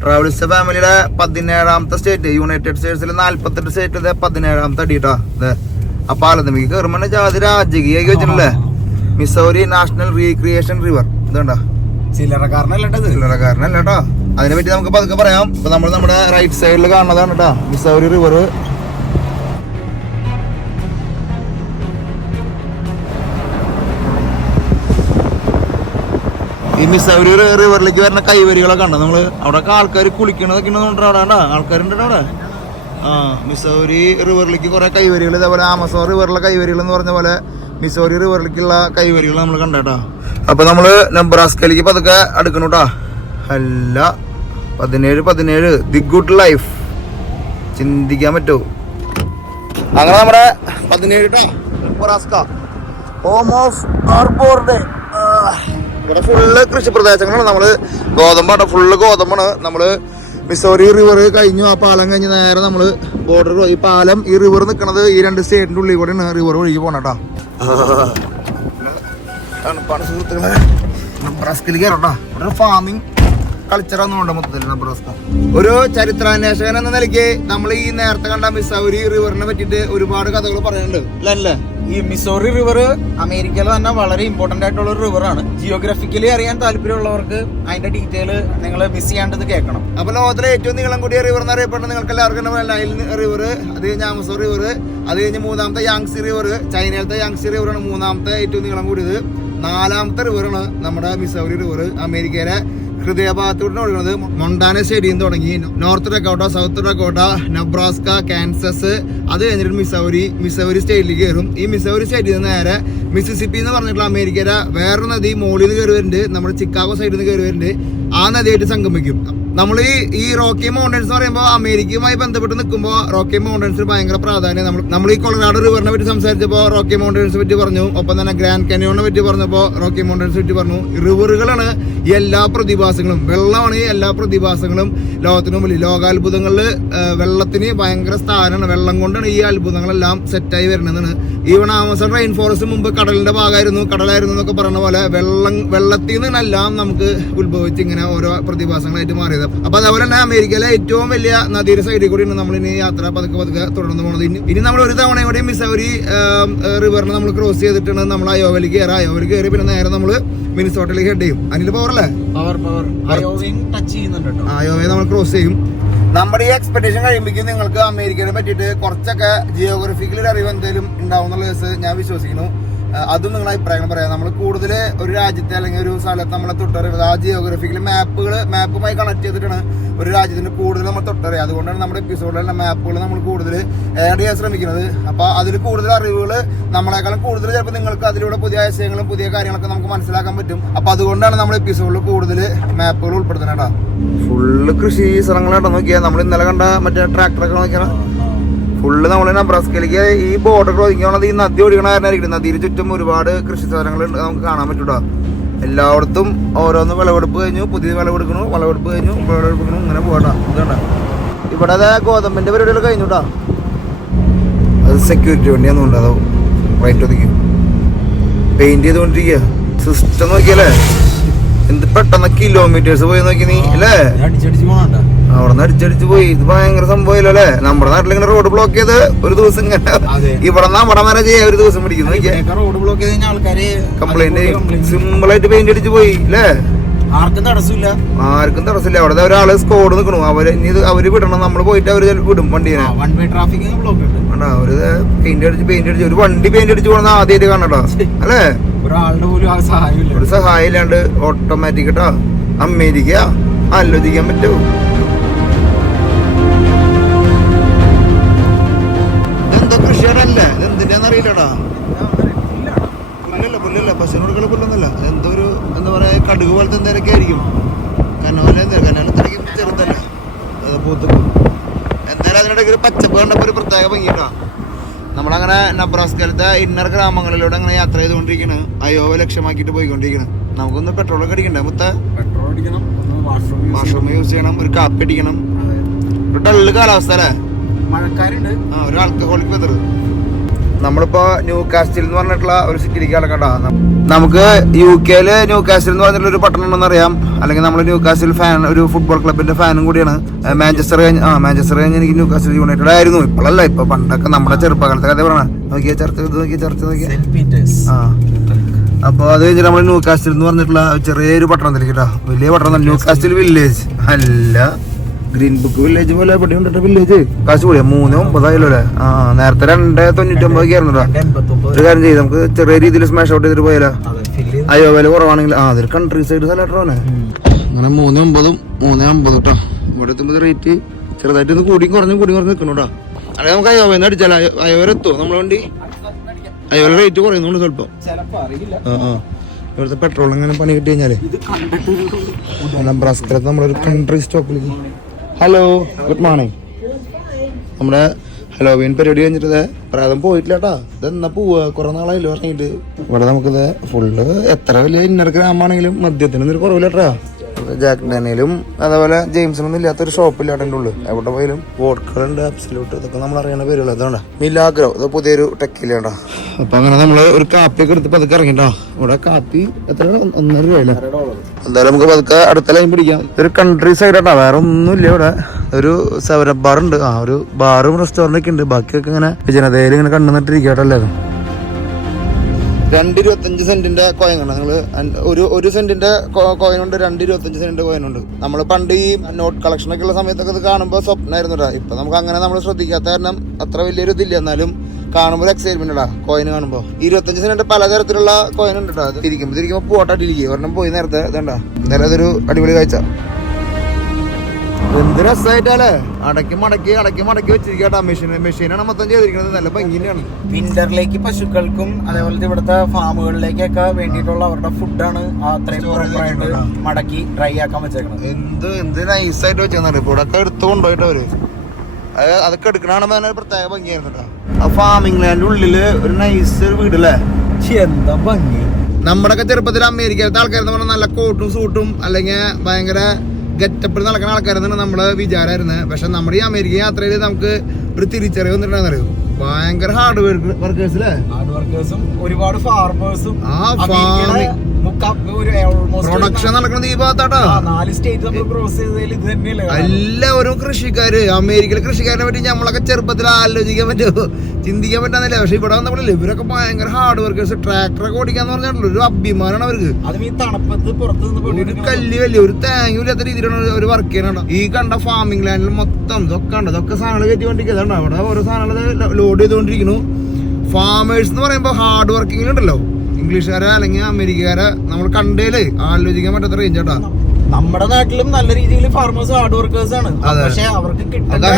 Travels ഫാമിലിയുടെ 17ാമത്തെ സ്റ്റേറ്റ്, യുണൈറ്റഡ് സ്റ്റേറ്റ്സിലെ 48 സ്റ്റേറ്റിലെ 17ാമത്തെ അടിയിട്ടാ. അതെ, ആ പാലത്തമ്മിക്ക് കയറുമ്പോൾ ജാതി രാജകീയാക്കി വെച്ചിട്ടല്ലേ. Missouri national recreation river. ഇതുണ്ടാ, ചില്ലറക്കാരനല്ല കേട്ടോ. അതിനെ പറ്റി നമുക്ക് പതുക്കെ പറയാം. ഇപ്പൊ നമ്മൾ നമ്മുടെ റൈറ്റ് സൈഡിൽ കാണുന്നതാണ് കേട്ടോ മിസൗറി റിവർ. ഈ മിസൗറി റിവറിലേക്ക് വരുന്ന കൈവരികളൊക്കെ ഉണ്ട്. നമ്മള് അവിടെ ആൾക്കാർ കുളിക്കണതൊക്കെ അവിടെ ആൾക്കാരുണ്ട് അവിടെ. മിസൗറി റിവറിലേക്ക് കുറെ കൈവരികൾ, ഇതേപോലെ ആമസോൺ റിവറിലെ കൈവരികൾ എന്ന് പറഞ്ഞ പോലെ മിസൗറി റിവറിലേക്കുള്ള കൈവരികൾ നമ്മൾ കണ്ടേട്ടാ. അപ്പൊ നമ്മള് നെബ്രാസ്കയിലേക്ക് പതുക്കെ അടുക്കണം കേട്ടോ. അല്ല 17 ദി ഗുഡ് ലൈഫ്, ചിന്തിക്കാൻ പറ്റുമോ? അങ്ങനെ നമ്മുടെ 17 നെബ്രാസ്ക, ഹോം ഓഫ് ആർബോർഡ്. ഇവിടെ ഫുള്ള് കൃഷി പ്രദേശങ്ങളാണ്. നമ്മള് ഗോതമ്പാണ്, ഫുള്ള് ഗോതമ്പാണ്. നമ്മള് മിസൗറി റിവർ കഴിഞ്ഞു, ആ പാലം കഴിഞ്ഞ് നേരെ നമ്മള് ബോർഡർ, ഈ പാലം ഈ റിവർ നിൽക്കുന്നത് ഈ 2 സ്റ്റേറ്റിന്റെ ഉള്ളിൽ കൂടെയാണ് റിവർ ഒഴുകി പോണേട്ടാ. തണുപ്പാണ് സുഹൃത്തുക്കളെ. നെബ്രാസ്കയിലേക്ക് കയറട്ടാ. ഇവിടെ ഫാമിംഗ് കൾച്ചറൊന്നും ഉണ്ട് മൊത്തത്തിൽ നെബ്രാസ്ക. ഒരു ചരിത്രാന്വേഷകൻ എന്ന നിലയ്ക്ക് നമ്മൾ ഈ നേരത്തെ കണ്ട മിസൗറി റിവറിനെ പറ്റിയിട്ട് ഒരുപാട് കഥകൾ പറയാനുണ്ട് അല്ലേ. ഈ മിസോറി റിവർ അമേരിക്കയിൽ തന്നെ വളരെ ഇമ്പോർട്ടന്റ് ആയിട്ടുള്ള ഒരു റിവറാണ്. ജിയോഗ്രഫിക്കലി അറിയാൻ താല്പര്യമുള്ളവർക്ക് അതിന്റെ ഡീറ്റെയിൽ നിങ്ങൾ മിസ് ചെയ്യാണ്ടത് കേൾക്കണം. അപ്പൊ ലോകത്തിലെ ഏറ്റവും നീളം കൂടിയ റിവർ എന്ന് അറിയപ്പെടുന്നത് നിങ്ങൾക്ക് എല്ലാവർക്കും നൈൽ റിവർ, അത് കഴിഞ്ഞ ആമസോൺ റിവർ, അത് കഴിഞ്ഞ് മൂന്നാമത്തെ യാങ്സി റിവർ, ചൈനയിലത്തെ യാങ്സി റിവറാണ് മൂന്നാമത്തെ ഏറ്റവും നീളം കൂടിയത്. 4ാമത്തെ റിവറാണ് നമ്മുടെ മിസൗറി റിവർ. അമേരിക്കയിലെ ഹൃദയഭാഗത്തോടെ ഒഴുകുന്നത് മൊണ്ടാന സ്റ്റേഡിയം തുടങ്ങി north Dakota, south Dakota, Nebraska, Kansas, അത് കഴിഞ്ഞിട്ട് മിസൗറി സ്റ്റേറ്റിലേക്ക് കയറും. ഈ മിസൗറി സ്റ്റേറ്റിൽ നിന്ന് നേരെ മിസിസിപ്പി എന്ന് പറഞ്ഞിട്ടുള്ള അമേരിക്കയിലെ വേറൊരു നദി മോളിൽ നിന്ന് കയറി വരുന്നുണ്ട്, നമ്മുടെ ചിക്കാഗോ സൈഡിൽ നിന്ന് കയറി വരുന്നുണ്ട്. ആ നദിയായിട്ട് സംഗമിക്കും. നമ്മൾ ഈ റോക്കി മൗണ്ടൻസ് എന്ന് പറയുമ്പോൾ അമേരിക്കയുമായി ബന്ധപ്പെട്ട് നിൽക്കുമ്പോൾ റോക്കി മൗണ്ടൻസിന് ഭയങ്കര പ്രാധാന്യം. നമ്മൾ ഈ കൊളറാഡോ റിവറിനെ പറ്റി സംസാരിച്ചപ്പോൾ റോക്കി മൗണ്ടൻസിനെ പറ്റി പറഞ്ഞു, ഒപ്പം തന്നെ ഗ്രാൻഡ് കാനിയോണിനെ പറ്റി പറഞ്ഞപ്പോൾ റോക്കി മൗണ്ടൻസിനെ പറ്റി പറഞ്ഞു. റിവറുകളാണ് ഈ എല്ലാ പ്രതിഭാസങ്ങളും, വെള്ളമാണ് ഈ എല്ലാ പ്രതിഭാസങ്ങളും ലോകത്തിന് മുമ്പിൽ. ലോകാത്ഭുതങ്ങളിൽ വെള്ളത്തിന് ഭയങ്കര സ്ഥാനമാണ്. വെള്ളം കൊണ്ടാണ് ഈ അത്ഭുതങ്ങളെല്ലാം സെറ്റായി വരുന്നതെന്നാണ്. ഈവൺ ആമസോൺ റെയിൻ ഫോറസ്റ്റ് മുമ്പ് കടലിന്റെ കടലായിരുന്നു എന്നൊക്കെ പറഞ്ഞ പോലെ വെള്ളത്തിൽ നിന്നെല്ലാം നമുക്ക് ഉത്ഭവിച്ച് ഇങ്ങനെ ഓരോ പ്രതിഭാസങ്ങളായിട്ട് മാറിയത്. അപ്പൊ അതുപോലെ തന്നെ അമേരിക്കയിലെ ഏറ്റവും വലിയ നദിയുടെ സൈഡിൽ കൂടിയാണ് നമ്മൾ ഇനി യാത്ര പതുക്കെ തുടർന്ന് പോകുന്നത്. ഇനി നമ്മൾ ഒരു തവണ കൂടി മിസൗറി റിവറിനെ നമ്മൾ ക്രോസ് ചെയ്തിട്ടാണ് നമ്മൾ അയോവയിലേക്ക് കയറി പിന്നെ നേരെ നമ്മൾ മിനിസോട്ടയിലേക്ക് ഹെഡ് ചെയ്യും. അതിൽ പവറല്ലേ അയോവയെ നമ്മൾ ക്രോസ് ചെയ്യും. നമ്മുടെ ഈ എക്സ്പെക്ടേഷൻ കഴിയുമ്പോഴേക്കും നിങ്ങൾക്ക് അമേരിക്കയെ പറ്റിയിട്ട് കുറച്ചൊക്കെ ജിയോഗ്രഫിക്കൽ ഒരു അറിവ് എന്തെങ്കിലും ഉണ്ടാവും എന്നുള്ള കേസ് ഞാൻ വിശ്വസിക്കുന്നു. അതും നിങ്ങളുടെ അഭിപ്രായങ്ങൾ പറയാം. നമ്മൾ കൂടുതൽ ഒരു രാജ്യത്തെ അല്ലെങ്കിൽ ഒരു സ്ഥലത്ത് നമ്മളെ തൊട്ടറിയുന്നത് ആ ജിയോഗ്രഫിക്കൽ മാപ്പുമായി കണക്ട് ചെയ്തിട്ടാണ് ഒരു രാജ്യത്തിന് കൂടുതൽ നമ്മൾ തൊട്ടറിയുക. അതുകൊണ്ടാണ് നമ്മുടെ എപ്പിസോഡിലുള്ള മാപ്പുകൾ നമ്മൾ കൂടുതൽ ആഡ് ചെയ്യാൻ ശ്രമിക്കുന്നത്. അപ്പോൾ അതിൽ കൂടുതൽ അറിവുകൾ നമ്മളെക്കാളും കൂടുതൽ ചിലപ്പോൾ നിങ്ങൾക്ക് അതിലൂടെ പുതിയ ആശയങ്ങളും പുതിയ കാര്യങ്ങളൊക്കെ നമുക്ക് മനസ്സിലാക്കാൻ പറ്റും. അപ്പോൾ അതുകൊണ്ടാണ് നമ്മൾ എപ്പിസോഡിൽ കൂടുതൽ മാപ്പുകൾ ഉൾപ്പെടുത്തുന്നത് കേട്ടോ. ഫുള്ള് കൃഷി സ്ഥലങ്ങളാട്ടോ നോക്കിയാൽ. നമ്മൾ ഇന്നലെ കണ്ട മറ്റേ ട്രാക്ടറൊക്കെ നോക്കിയാൽ ഫുള്ള് നമ്മൾ നെബ്രാസ്കയിലേക്ക് ഈ ബോർഡർ ക്രോസിംഗ് ഈ നദി ഒഴുകണ കാരണമായിരിക്കും. നദിയിൽ ചുറ്റും ഒരുപാട് കൃഷി സ്ഥലങ്ങൾ നമുക്ക് കാണാൻ പറ്റൂട്ടോ. എല്ലായിടത്തും ഓരോന്ന് വിളവെടുപ്പ് കഴിഞ്ഞു, പുതിയ വിളവെടുക്കണു, ഇങ്ങനെ പോകട്ടോ. ഇതാണ് ഇവിടെ അതെ ഗോതമ്പിന്റെ പരിപാടികൾ കഴിഞ്ഞുട്ടാ. അത് സെക്യൂരിറ്റി വണ്ടിയാന്നും ഉണ്ട്. അതോ റൈറ്റ് ഒതുക്കി പെയിന്റ് ചെയ്തുകൊണ്ടിരിക്കുക. സിസ്റ്റം നോക്കിയല്ലേ എന്ത് പെട്ടെന്ന് കിലോമീറ്റേഴ്സ് പോയി നോക്കി നീ അല്ലേ. അവിടെ നിന്ന് അടിച്ചടിച്ച് പോയി. ഇത് ഭയങ്കര സംഭവമല്ലോ അല്ലേ. നമ്മുടെ നാട്ടിൽ ഇങ്ങനെ റോഡ് ബ്ലോക്ക് ചെയ്ത് ഒരു ദിവസം ഇങ്ങനെ ഇവിടെ നമ്മുടെ വരെ ചെയ്യാൻ ഒരു ദിവസം പിടിക്കുന്നു. റോഡ് ബ്ലോക്ക് ചെയ്ത് ആൾക്കാര് കംപ്ലൈന്റ് സിമ്പിൾ ആയിട്ട് പെയിന്റ് അടിച്ച് പോയി അല്ലേ. ആർക്കും തടസ്സമില്ല. അവിടെ ഒരാള് സ്കോഡ് നിൽക്കണു. അവര് വിടണം. നമ്മൾ പോയിട്ട് അവര് വിടും വണ്ടീനെ. അവര് പെയിന്റ് അടിച്ച് ഒരു വണ്ടി പെയിന്റ് അടിച്ച് പോകണം ആദ്യമായിട്ട് കാണട്ടോ അല്ലേ. ഒരു സഹായം ഇല്ലാണ്ട് ഓട്ടോമാറ്റിക് കേട്ടോ. അമേരിക്ക ആലോചിക്കാൻ പറ്റുമോ? ഇതെന്തോ കൃഷിയല്ലേ, ഇതെന്തിനാന്ന് അറിയില്ലടാ. പുല്ലല്ല പശുവിനോടുള്ള പുല്ലൊന്നുമല്ല. എന്തോ ഒരു എന്താ പറയാ കടുക് പോലത്തെ എന്തെങ്കിലുമൊക്കെ ആയിരിക്കും. കനാലത്തിലേക്ക് ചെറുതല്ല പൂത്ത്. എന്തായാലും അതിനിടയ്ക്ക് ഒരു പച്ചപ്പ് കണ്ടപ്പോൾ ഒരു പ്രത്യേക ഭംഗിട്ടാ. നമ്മളങ്ങനെ നെബ്രാസ്കയിലത്തെ ഇന്നർ ഗ്രാമങ്ങളിലൂടെ അങ്ങനെ യാത്ര ചെയ്തുകൊണ്ടിരിക്കുകയാണ്. അയോവ ലക്ഷ്യമാക്കിയിട്ട് പോയിക്കൊണ്ടിരിക്കണം. നമുക്കൊന്ന് പെട്രോളൊക്കെ അടിക്കണ്ടേ മുത്ത? വാഷ്റൂം യൂസ് ചെയ്യണം, ഒരു കാപ്പി അടിക്കണം. ഒരു ഡള്ള് കാലാവസ്ഥ അല്ലേ, മഴക്കാരുണ്ട്. ഒരു ആൽക്കഹോളിക് വെതർ. നമ്മളിപ്പോ ന്യൂ കാസ്റ്റിൽ എന്ന് പറഞ്ഞിട്ടുള്ള ഒരു സിറ്റിയിലേക്ക് കിടക്കണ്ട. നമുക്ക് UK ന്യൂ കാസ്റ്റിൽ എന്ന് പറഞ്ഞിട്ടുള്ള ഒരു പട്ടണം ഉണ്ടെന്ന് അറിയാം. അല്ലെങ്കിൽ നമ്മൾ ന്യൂ കാസ്റ്റിൽ ഫാൻ, ഒരു ഫുട്ബോൾ ക്ലബിന്റെ ഫാനും കൂടിയാണ്. മാഞ്ചസ്റ്റർ കഴിഞ്ഞ് എനിക്ക് ന്യൂ കാസ്റ്റിൽ യുണൈറ്റഡ് ആയിരുന്നു. ഇപ്പോഴല്ല, ഇപ്പൊ പണ്ടൊക്കെ നമ്മുടെ ചെറുപ്പകാലത്തെ കഥ പറയണ. നോക്കിയ ചർച്ച അപ്പൊ അത് കഴിഞ്ഞിട്ട് നമ്മൾ ന്യൂ കാസ്റ്റിൽ എന്ന് പറഞ്ഞിട്ടുള്ള ചെറിയൊരു പട്ടണത്തിലേക്ക് കേട്ടോ. വലിയ പട്ടണം, ന്യൂ കാസ്റ്റിൽ വില്ലേജ് അല്ല, ഗ്രീൻ ബുക്ക് വില്ലേജ് പോലെ എവിടെ ഉണ്ട് വില്ലേജ്. കാശ് കൂടിയാ 3.9 അല്ലേ. നേരത്തെ 2.99 ആയിരുന്നല്ലോ. ഒരു കാര്യം ചെയ്ത് നമുക്ക് ചെറിയ രീതിയിൽ സ്മാഷ് ഔട്ട് ചെയ്തിട്ട് പോയാലോ. അയ്യോ വില കുറവാണെങ്കിൽ അതൊരു കൺട്രി സൈഡ് സ്ഥലമാണ്. അങ്ങനെ 3.9 3.50 കേട്ടോ. ഇവിടെ എത്തുമ്പോൾ റേറ്റ് ചെറുതായിട്ട് കൂടി കുറഞ്ഞ് നിൽക്കണം കേട്ടോ. അല്ലെങ്കിൽ നമുക്ക് അയ്യോന്ന് അടിച്ചാലോ. അയ്യോവരെ എത്തുമോ നമ്മളെ വണ്ടി? അയ്യോവരെ റേറ്റ് കുറയുന്നുണ്ട് സ്വല്പം. ഇവിടുത്തെ പെട്രോൾ ഇങ്ങനെ പണി കിട്ടി കഴിഞ്ഞാലേ നെബ്രാസ്കയിലത്തെ നമ്മളൊരു കൺട്രി സ്റ്റോപ്പിലേക്ക്. Hello, good morning. നമ്മുടെ ഹലോവീൻ പരിപാടി കഴിഞ്ഞിട്ട് പ്രാതം പോയിട്ടില്ല കേട്ടാ. ഇതെന്നാ പോവാ, കുറെ നാളായില്ലോ പറഞ്ഞിട്ട്. ഇവിടെ നമുക്കിത് ഫുള്ള് എത്ര വലിയ ഇന്നർ ഗ്രാമാണെങ്കിലും മദ്യത്തിനൊന്നും കുറവില്ല കേട്ടാ. ജാക്ക് ഡാനിയലും അതേപോലെ ജെയിംസിനൊന്നും ഇല്ലാത്തൊരു ഷോപ്പില്ലാട്ടെ എൻ്റെ ഉള്ളു. എവിടെ പോയാലും വോഡ്കളുണ്ട്, അബ്സല്യൂട്ട്, ഇതൊക്കെ നമ്മൾ അറിയണ പേരുള്ളൂ. അതുകൊണ്ടാ മിലാഗ്രോ, ഇത് പുതിയൊരു ടെക്കില്ലാണ്ടാ. അപ്പൊ അങ്ങനെ നമ്മള് ഒരു കാപ്പിയൊക്കെ എടുത്ത് പതുക്കെ ഇറങ്ങിട്ടാ. ഇവിടെ കാപ്പി എത്ര $1.5 രൂപയല്ലേ. എന്തായാലും നമുക്ക് പതുക്കെ അടുത്ത ലൈൻ പിടിക്കാം. ഒരു കൺട്രി സൈഡാട്ടാ, വേറെ ഒന്നുമില്ല. ഇവിടെ ഒരു 7up ബാർ ഉണ്ട്. ഒരു ബാറും റെസ്റ്റോറന്റ് ഒക്കെ ഉണ്ട്. ബാക്കിയൊക്കെ ഇങ്ങനെ ജനതയിൽ ഇങ്ങനെ കണ്ടുനിട്ടിരിക്കട്ടെ എല്ലാവരും. 2.25 സെന്റിന്റെ കോയിൻ ആണ്. നിങ്ങൾ ഒരു സെന്റിന്റെ കോയിൻ ഉണ്ട്, 2.25 സെന്റിന്റെ കോയിൻ ഉണ്ട്. നമ്മൾ പണ്ട് ഈ നോട്ട് കളക്ഷൻ ഒക്കെ ഉള്ള സമയത്തൊക്കെ ഇത് കാണുമ്പോൾ സ്വപ്നമായിരുന്നു കേട്ടോ. ഇപ്പൊ നമുക്ക് അങ്ങനെ നമ്മൾ ശ്രദ്ധിക്കാത്ത കാരണം അത്ര വലിയൊരു ഇതില്ല. എന്നാലും കാണുമ്പോൾ എക്സൈറ്റ്മെന്റ് ഇടാ കോയിൻ കാണുമ്പോൾ. 25 സെന്റ് പലതരത്തിലുള്ള കോയിൻ ഉണ്ട് കേട്ടോ. അത് തിരിക്കുമ്പോ പോട്ടാട്ടിരിക്കും. ഒരെണ്ണം പോയി നേരത്തെ ഇതണ്ട. എന്തായാലും അതൊരു അടിപൊളി കാഴ്ച. എന്ത് രസമായിട്ടല്ലേ, അടക്കി മടക്കി വെച്ചിരിക്കട്ടാ. മെഷീനാണ് മൊത്തം ചെയ്തിരിക്കുന്നത്. നല്ല ഭംഗിയാണ്. വിന്ററിലേക്ക് പശുക്കൾക്കും അതേപോലെ ഇവിടുത്തെ ഫാമുകളിലേക്കൊക്കെ വേണ്ടിയിട്ടുള്ള അവരുടെ ഫുഡാണ് അത്രയും മടക്കി ഡ്രൈ ആക്കാൻ വെച്ചേക്കുന്നത്. എന്ത് നൈസായിട്ട് വെച്ചാൽ ഇപ്പൊ ഇവിടെ എടുത്തു കൊണ്ടുപോയിട്ട് അവര് അതൊക്കെ എടുക്കണ പ്രത്യേക ഭംഗിയായിരുന്നു കേട്ടോ. ആ ഫാമിംഗ് ലാൻഡ് ഉള്ളില് ഒരു നൈസ് വീട് അല്ലേ, എന്താ ഭംഗി. നമ്മുടെയൊക്കെ ചെറുപ്പത്തിൽ അമേരിക്കയിലത്തെ ആൾക്കാരെന്ന് പറഞ്ഞാൽ നല്ല കോട്ടും സൂട്ടും അല്ലെങ്കിൽ ഭയങ്കര ഗെറ്റപ്പിൽ നടക്കുന്ന ആൾക്കാരെന്നാണ് നമ്മള് വിചാരമായിരുന്നത്. പക്ഷെ നമ്മുടെ ഈ അമേരിക്ക യാത്രയിൽ നമുക്ക് ഒരു തിരിച്ചറിവ് വന്നിട്ടുണ്ടെന്ന് അറിയോ. ഭയങ്കര ഹാർഡ് വർക്കേഴ്സ് അല്ലേ, ഹാർഡ് വർക്കേഴ്സും ഒരുപാട് ഫാർമേഴ്സും. പ്രൊഡക്ഷൻ നടക്കുന്നത് ഈ ഭാഗത്താട്ടോ. 4 സ്റ്റേറ്റ് നമ്മൾ ക്രോസ് ചെയ്തതിൽ ഇത് തന്നെയല്ലേ. എല്ലാവരും കൃഷിക്കാര്. അമേരിക്കയിലെ കൃഷിക്കാരനെ പറ്റി നമ്മളൊക്കെ ചെറുപ്പത്തിൽ ആലോചിക്കാൻ പറ്റുമോ, ചിന്തിക്കാൻ പറ്റാന്നില്ല. പക്ഷെ ഇവിടെ വന്നപ്പോഴല്ലേ ഇവരൊക്കെ ഭയങ്കര ഹാർഡ് വർക്കേഴ്സ്. ട്രാക്ടറൊക്കെ ഓടിക്കാന്ന് പറഞ്ഞാൽ ഒരു അഭിമാനമാണ് അവർക്ക്. അതും ഈ തണുപ്പത്ത് പുറത്ത് ഒരു കല്ല് വലിയ ഒരു തേങ്ങയില്ലാത്ത രീതിയിലാണ് ഒരു വർക്ക് ചെയ്യണം. ഈ കണ്ട ഫാമിംഗ് ലാൻഡിൽ മൊത്തം ഇതൊക്കെ ഉണ്ട്. ഇതൊക്കെ സാധനങ്ങൾ കയറ്റി കൊണ്ടിരിക്കുന്നുണ്ട്. അവിടെ ഓരോ സാധനങ്ങൾ ലോഡ് ചെയ്തുകൊണ്ടിരിക്കുന്നു. ഫാമേഴ്സ് എന്ന് പറയുമ്പോൾ ഹാർഡ് വർക്കിങ്ങിലുണ്ടല്ലോ, ഇംഗ്ലീഷുകാരെ അല്ലെങ്കിൽ അമേരിക്കക്കാരെ നമ്മൾ കണ്ടേല് ആലോചിക്കാൻ പറ്റാത്ത റേഞ്ച് കേട്ടാ. നമ്മുടെ നാട്ടിലും നല്ല രീതിയിൽ ഫാർമേഴ്സ് ഹാർഡ് വർക്കേഴ്സ് ആണ്. പക്ഷേ അവർക്ക്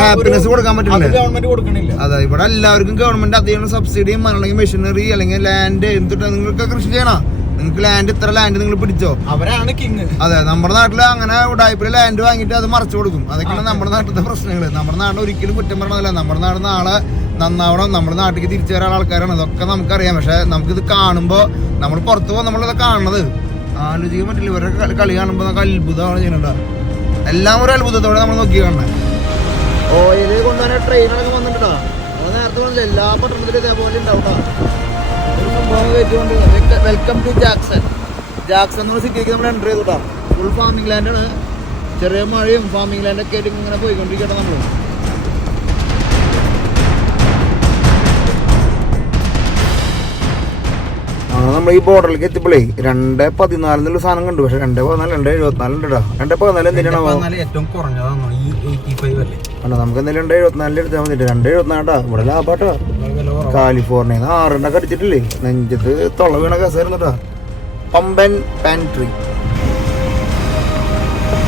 ഹാപ്പിനെസ് കൊടുക്കാൻ പറ്റില്ല, ഗവൺമെന്റ് കൊടുക്കണില്ല. അതെ, ഇവിടെ എല്ലാവർക്കും ഗവൺമെന്റ് അധികം സബ്സിഡിയും അല്ലെങ്കിൽ മെഷീനറി അല്ലെങ്കിൽ ലാൻഡ് എന്തിട്ട് നിങ്ങൾക്ക് കൃഷി ചെയ്യണം. നിങ്ങൾക്ക് ലാൻഡ് ഇത്ര ലാൻഡ് നിങ്ങൾ പിടിച്ചോ, അവരാണ് കിങ്. അതെ, നമ്മുടെ നാട്ടില് അങ്ങനെ ഉടായ്പ ലാൻഡ് വാങ്ങിയിട്ട് അത് മറച്ചു കൊടുക്കും. അതൊക്കെയാണ് നമ്മുടെ നാട്ടിലത്തെ പ്രശ്നങ്ങൾ. നമ്മുടെ നാട് ഒരിക്കലും കുറ്റം പറയണതല്ല. നമ്മുടെ നാട് നാളെ നന്നാവണം, നമ്മുടെ നാട്ടിലേക്ക് തിരിച്ചു വരാൻ ആൾക്കാരാണ്. അതൊക്കെ നമുക്കറിയാം. പക്ഷെ നമുക്കിത് കാണുമ്പോൾ നമ്മൾ പുറത്തു പോകുമ്പോൾ നമ്മളിത് കാണുന്നത് ആലോചിക്കാൻ പറ്റില്ല. ഇവരുടെ കളി കാണുമ്പോൾ നമുക്ക് അത്ഭുതമാണ് ചെയ്യണ്ട. എല്ലാം ഒരു അത്ഭുതത്തോടെ നമ്മൾ നോക്കി കാണണേ. ഓയില് കൊണ്ടുവരാൻ ട്രെയിനൊക്കെ വന്നിട്ടുണ്ടോ. അത് നേരത്തെ പറഞ്ഞില്ല, എല്ലാ പട്ടണത്തിലും ഇതേപോലെ ഉണ്ടാവും. Welcome to Jackson. ജാക്സൺ എന്ന സിറ്റിക്ക് നമ്മൾ എൻ്റർ ചെയ്തുട്ടാ. ഫുൾ ഫാമിംഗ് ലാൻഡാണ്. ചെറിയ മഴയും ഫാമിംഗ് ലാൻഡൊക്കെ ആയിട്ട് ഇങ്ങനെ പോയിക്കൊണ്ടിരിക്കട്ടെ നമ്മൾ. നമ്മൾ ഈ ബോർഡറിലേക്ക് എത്തിയപ്പോഴേ 2.14 എന്നുള്ള സാധനം കണ്ടു. പക്ഷെ 2.14 2.74 ഉണ്ട് കേട്ടോ. 2.14 എന്തിനാണ് ഏറ്റവും കുറഞ്ഞതാണോ ഈ 85 അല്ലേ? അല്ല, നമുക്ക് എന്തായാലും 2.74 എടുത്താൽ മതി. 2.74 ഇവിടെ ലാഭാട്ടോ. കാലിഫോർണിയ 6 അടിച്ചിട്ടില്ലേ, നെഞ്ചത്ത് തൊള്ള വീണ കേസായിരുന്നു കേട്ടോ. പമ്പൻ പാൻട്രി.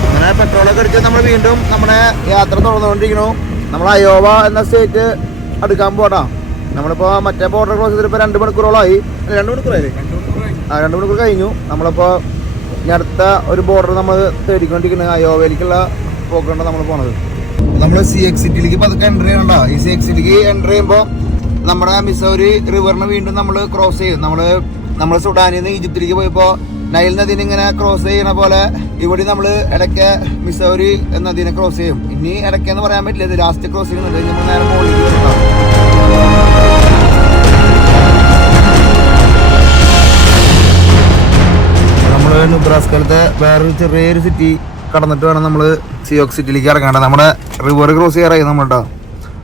അങ്ങനെ പെട്രോളൊക്കെ അടിച്ച് നമ്മൾ വീണ്ടും നമ്മുടെ യാത്ര തുടർന്നുകൊണ്ടിരിക്കണു. നമ്മൾ അയോവ എന്ന സ്റ്റേറ്റ് അടുക്കാൻ പോട്ടാ. നമ്മളിപ്പോ മറ്റേ ബോർഡർ ക്രോസ് ചെയ്തിട്ട് 2 മണിക്കൂറോളമായി. 2 മണിക്കൂറായില്ലേ? 2 മണിക്കൂർ കഴിഞ്ഞു. നമ്മളിപ്പോ ഇനി അടുത്ത ഒരു ബോർഡർ നമ്മൾ തേടിക്കൊണ്ടിരിക്കുന്നത് അയോവയിലേക്കുള്ള പോക്കാണ് നമ്മൾ പോണത്. നമ്മൾ CX സിറ്റിയിലേക്ക് പതുക്കെ എൻ്റർ ചെയ്യണ്ട. ഈ CX സിറ്റിക്ക് എൻ്റർ ചെയ്യുമ്പോൾ നമ്മുടെ മിസൗരി റിവറിനെ വീണ്ടും നമ്മൾ ക്രോസ് ചെയ്യും. നമ്മൾ സുഡാനിൽ നിന്ന് ഈജിപ്തിലേക്ക് പോയപ്പോൾ നൈൽ നദീനെ ഇങ്ങനെ ക്രോസ് ചെയ്യണ പോലെ ഇവിടെ നമ്മൾ ഇടയ്ക്ക് മിസൗരി നദീനെ ക്രോസ് ചെയ്യും. ഇനി ഇടയ്ക്കെന്ന് പറയാൻ പറ്റില്ല, ഇത് ലാസ്റ്റ് ക്രോസ് ചെയ്യുന്നുണ്ട്. നമ്മൾ നേരെ മുകളിലേക്ക് വരുന്നുണ്ടാവും. നമ്മൾ നുബ്രാസ്കയിലത്തെ വേറൊരു ചെറിയൊരു സിറ്റി കടന്നിട്ട് വേണം നമ്മൾ സിയോക്സ് സിറ്റിയിലേക്ക് ഇറങ്ങേണ്ടത്. നമ്മുടെ റിവർ ക്രോസ് ചെയ്യാറായി നമ്മൾട്ടോ.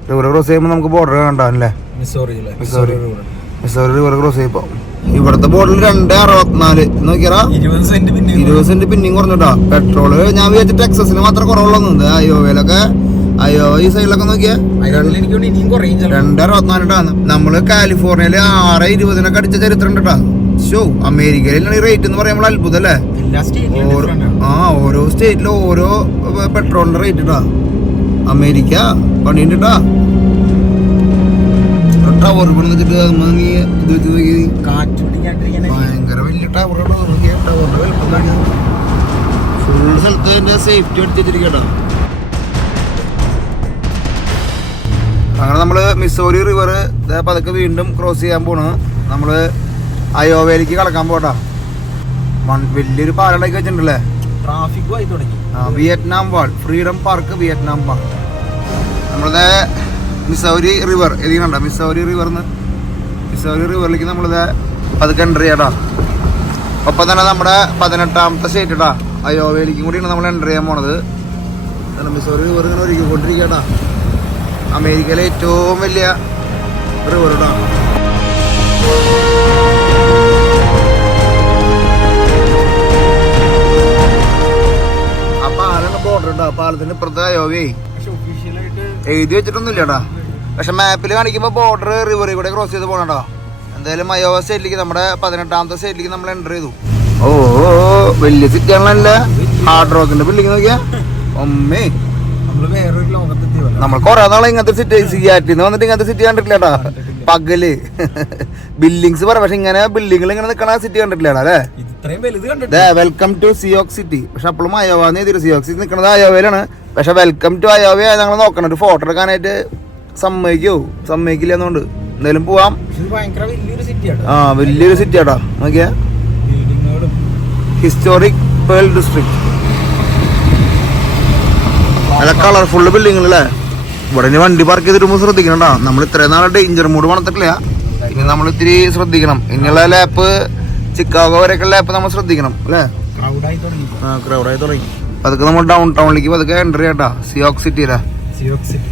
റിവർ ക്രോസ് ചെയ്യുമ്പോൾ നമുക്ക് ബോർഡർ കണ്ടാവും അല്ലേ, മിസോറി റിവർ ക്രോസ് ചെയ്യുമ്പോൾ. ഇവിടുത്തെ ബോർഡിൽ 2.64 നോക്കിയാ 20 സെന്റ് പിന്നെയും കുറഞ്ഞിട്ടാ. പെട്രോള് ഞാൻ വിചാരിച്ച ടെക്സസിൽ മാത്രം കുറവുള്ളൊന്നുണ്ട്. അയോവയിലൊക്കെ ഈ സൈഡിലൊക്കെ നോക്കിയാ 2.64 നമ്മള് കാലിഫോർണിയയില് 6.20 അടിച്ച ചരിത്രം ഉണ്ട് കേട്ടാ. ഷോ, അമേരിക്കയിലാണ് ഈ റേറ്റ് എന്ന് പറയുമ്പോൾ അത്ഭുതം അല്ലേ. ഓരോ സ്റ്റേറ്റിലും ഓരോ പെട്രോളിന്റെ റേറ്റ് ഇട്ടാ. അമേരിക്ക പണിയുണ്ടാ. ടവർ വെച്ചിട്ട് ഭയങ്കര വലിയ ടവറാണ്. ടവറിന്റെ വലുപ്പം ഫുൾ സ്ഥലത്ത് അതിന്റെ സേഫ്റ്റി അടിച്ചിരിക്കട്ടോ. അങ്ങനെ നമ്മള് മിസോറി റിവർ പതുക്കെ വീണ്ടും ക്രോസ് ചെയ്യാൻ പോണ്. നമ്മള് അയോവയിലേക്ക് കടക്കാൻ പോട്ടാ. വലിയൊരു പാലണ്ടാക്കി വെച്ചിട്ടുണ്ടല്ലേ. ട്രാഫിക് ആയി തുടങ്ങി. വിയറ്റ്നാം വാൾ, ഫ്രീഡം പാർക്ക് വിയറ്റ്നാം പാർക്ക്. നമ്മളുടെ മിസൗരി റിവർ എഴുതിക്കണ്ട. മിസൗരി റിവറിലേക്ക് നമ്മളിത് പതുക്കെ എൻ്റർ ചെയ്യാട്ടാ. ഒപ്പം തന്നെ നമ്മുടെ 18ാമത്തെ സ്റ്റേറ്റ് ഇട്ടാ അയോവയിലേക്കും കൂടിയാണ് നമ്മൾ എൻ്റർ ചെയ്യാൻ പോണത്. മിസൗരി റിവർ ഇങ്ങനെ ഒരുക്കിക്കൊണ്ടിരിക്കട്ടാ. അമേരിക്കയിലെ ഏറ്റവും വലിയ റിവർ ഇട്ടാ. പാലത്തിന്റെ ഇപ്പുറത്തെ അയോവേ പക്ഷെ ഒഫീഷ്യലായിട്ട് എഴുതി വെച്ചിട്ടൊന്നുമില്ലടാ. പക്ഷെ മാപ്പിൽ കാണിക്കുമ്പോ ബോർഡർ റിവറിൽ കൂടെ ക്രോസ് ചെയ്ത് പോകണട്ടോ. എന്തായാലും അയോവ സ്റ്റേറ്റിലേക്ക് നമ്മുടെ 18ാമത്തെ സ്റ്റേറ്റിലേക്ക് നമ്മൾ എൻ്റർ ചെയ്തു. ഓ വലിയ സിറ്റി ആണല്ല. ഹാർഡ് റോക്കിന്റെ ബിൽഡിംഗ് നോക്കിയാ അമ്മേ. നമ്മള് വേറൊരു ലോകത്തെത്തിയല്ലോ. നമ്മൾ കൊറേ നാളെ ഇങ്ങനത്തെ സിറ്റി സിയാറ്റിന്ന് വന്നിട്ട് ഇങ്ങനത്തെ സിറ്റി കണ്ടിട്ടില്ലട്ടാ. പകല് ബിൽഡിങ്സ് പറ, പക്ഷെ ഇങ്ങനെ ബിൽഡിങ്ങിൽ ഇങ്ങനെ നിൽക്കണ സിറ്റി കണ്ടിട്ടില്ലടാ അല്ലേ. ഇത്രയും വലുത് കണ്ടിട്ട് വെൽക്കം ടു സിയോക് സിറ്റി. പക്ഷെ അപ്പോഴും അയോവാന്ന് എഴുതി. സിയോക് സിറ്റി നിൽക്കുന്നത് അയോവയിലാണ്. പക്ഷെ വെൽക്കം ടു അയോവ ഞങ്ങൾ നോക്കണം. ഒരു ഫോട്ടോ എടുക്കാനായിട്ട് സമ്മതിക്കില്ല എന്നുകൊണ്ട് എന്തായാലും പോവാം. ഭയങ്കര വലിയൊരു സിറ്റിയാണ്. ആ വലിയൊരു സിറ്റി ആട്ടാ. നോക്കിയാ ബിൽഡിങ്ങുകളും ഹിസ്റ്റോറിക് പേൾ ഡിസ്ട്രിക്ട്. നല്ല കളർഫുള്ള് ബിൽഡിങ്ങളല്ലേ. ഇവിടെ ഇനി വണ്ടി പാർക്ക് ചെയ്തിട്ട് ശ്രദ്ധിക്കണട്ടാ. നമ്മൾ ഇത്രയും നാളെ ഡേഞ്ചർ മൂഡ് വന്നിട്ടില്ല. ഇനി നമ്മൾ ഇത്തിരി ശ്രദ്ധിക്കണം. ഇനിയുള്ള ലാപ്പ് ചിക്കാഗോ വരെയൊക്കെ ലാപ്പ് നമ്മൾ ശ്രദ്ധിക്കണം അല്ലേ. ക്രൗഡായി തുടങ്ങി. ക്രൗഡായി തുടങ്ങി. അതൊക്കെ നമ്മൾ ഡൗൺ ടൗണിലേക്ക് പതുക്കെ എൻ്റർ ചെയ്യാട്ടാ. സിയോക് സിറ്റിയിലാ. സിയോക് സിറ്റി.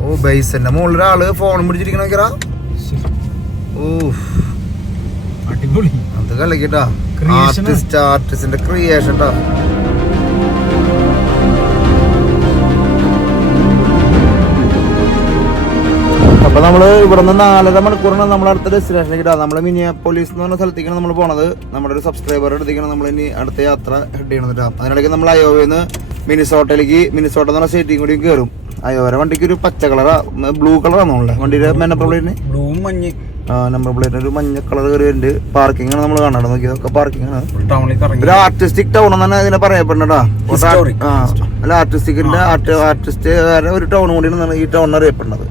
ഓ ബൈസിന്റെ മുകളിൽ ഒരാള് ഫോണും പിടിച്ചിരിക്കണ നോക്കിയാ. ഓ അടിപൊളി. അത് കളിക്കട്ടാ. Creation. ആർട്ടിസ്റ്റിന്റെ ക്രിയേഷൻ ട്ടാ. അപ്പൊ നമ്മള് ഇവിടെ നിന്ന് 4.5 മണിക്കൂറാണ് നമ്മുടെ അടുത്ത ഡെസ്റ്റിനേഷനിലേക്ക് ഇടാം. നമ്മള് മിനിയാപോളിസ് എന്ന് പറഞ്ഞ സ്ഥലത്തേക്കാണ് നമ്മൾ പോണത്. നമ്മുടെ ഒരു സബ്സ്ക്രൈബർ അടുത്തേക്കാണ് നമ്മൾ ഇനി അടുത്ത യാത്ര ഹെഡ് ചെയ്യണത്. അതിനിടയ്ക്ക് നമ്മൾ അയോവയിൽ മിനിസോട്ടയിലേക്ക്, മിനിസോട്ട എന്ന് പറഞ്ഞ സ്റ്റേറ്റിയും കൂടി കയറും. അയോവരെ വണ്ടിക്ക് ഒരു പച്ച കളറാ, ബ്ലൂ കളറാണല്ലേ വണ്ടിയുടെ നമ്പർ പ്ലേറ്റിന്. ബ്ലൂവും മഞ്ഞ്. നമ്പർ പ്ലേറ്റിന് ഒരു മഞ്ഞ കളർ കയറിയുണ്ട്. പാർക്കിംഗ് ആണ് നമ്മൾ കാണാറ്. നോക്കിയതൊക്കെ പാർക്കിംഗ് ആണ്. ടൗണിലേക്ക് ഇറങ്ങി. ഒരു ആർട്ടിസ്റ്റിക് ടൗൺ എന്നാണ് ഇതിനെ പറയപ്പെടുന്നതാ. Historic. അല്ല ആർട്ടിസ്റ്റിക്കിന്റെ ആർട്ടിസ്റ്റ് ഒരു ടൗൺ കൂടിയാണ് ഈ ടൗൺ അറിയപ്പെടുന്നത്.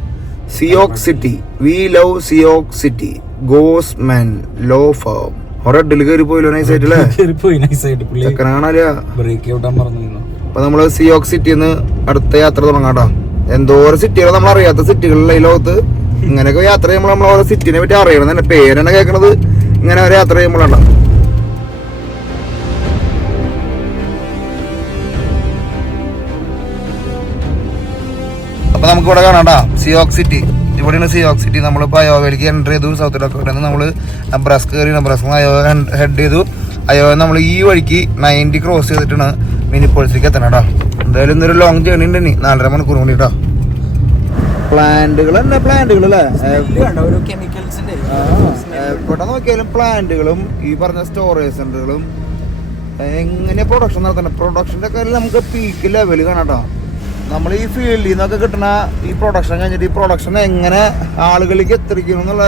Sioux city. We love Sioux city. ഗോസ് മെൻ ലോ ഫാം. ഒരഡിൽ കയറി പോയില്ലോ നൈസായിട്ടല്ലേ. ചെക്കനാണല്ല. അപ്പൊ നമ്മള് സിയോക് സിറ്റിന്ന് അടുത്ത യാത്ര തുടങ്ങാട്ടാ. എന്തോരം സിറ്റികൾ നമ്മൾ അറിയാത്ത സിറ്റികളിലെ ഈ ലോകത്ത്. ഇങ്ങനെയൊക്കെ യാത്ര ചെയ്യുമ്പോൾ നമ്മൾ ഓരോ സിറ്റിനെ പറ്റി അറിയണം. തന്നെ പേരെന്നെ കേൾക്കണത് ഇങ്ങനെ ഒരു യാത്ര ചെയ്യുമ്പോഴാണ്. അപ്പൊ നമുക്ക് ഇവിടെ കാണാട്ടാ സിയോക് സിറ്റി. ഇവിടെയാണ് സിയോക് സിറ്റി. നമ്മളിപ്പോൾ അയോവയിലേക്ക് എൻ്റർ ചെയ്തു. സൗത്ത് ഡാക്കോട്ടയിൽ നമ്മൾ നെബ്രാസ്ക കയറി. നെബ്രാസ്ക അയോവ ഹെഡ് ചെയ്തു. അയോവ നമ്മൾ ഈ വഴിക്ക് 90 ക്രോസ് ചെയ്തിട്ടാണ് മിനിപ്പോളിസിലേക്ക് എത്തണം കേട്ടോ. എന്തായാലും ഇന്നൊരു ലോങ് ജേർണി ഉണ്ട്. ഇനി 4.5 മണിക്കൂർ വേണ്ടിട്ടാ. പ്ലാന്റുകൾ തന്നെ പ്ലാന്റുകൾ അല്ലേ. എവിടെ നോക്കിയാലും പ്ലാന്റുകളും ഈ പറഞ്ഞ സ്റ്റോറേജ് സെന്ററുകളും. എങ്ങനെ പ്രൊഡക്ഷൻ നടത്തണം. പ്രൊഡക്ഷൻ്റെ ഒക്കെ നമുക്ക് പീക്ക് ലെവൽ കാണാട്ടോ. നമ്മൾ ഈ ഫീൽഡിൽ നിന്നൊക്കെ കിട്ടുന്ന ഈ പ്രൊഡക്ഷൻ കഴിഞ്ഞിട്ട് ഈ പ്രൊഡക്ഷൻ എങ്ങനെ ആളുകളിലേക്ക് എത്തിക്കണം എന്നുള്ള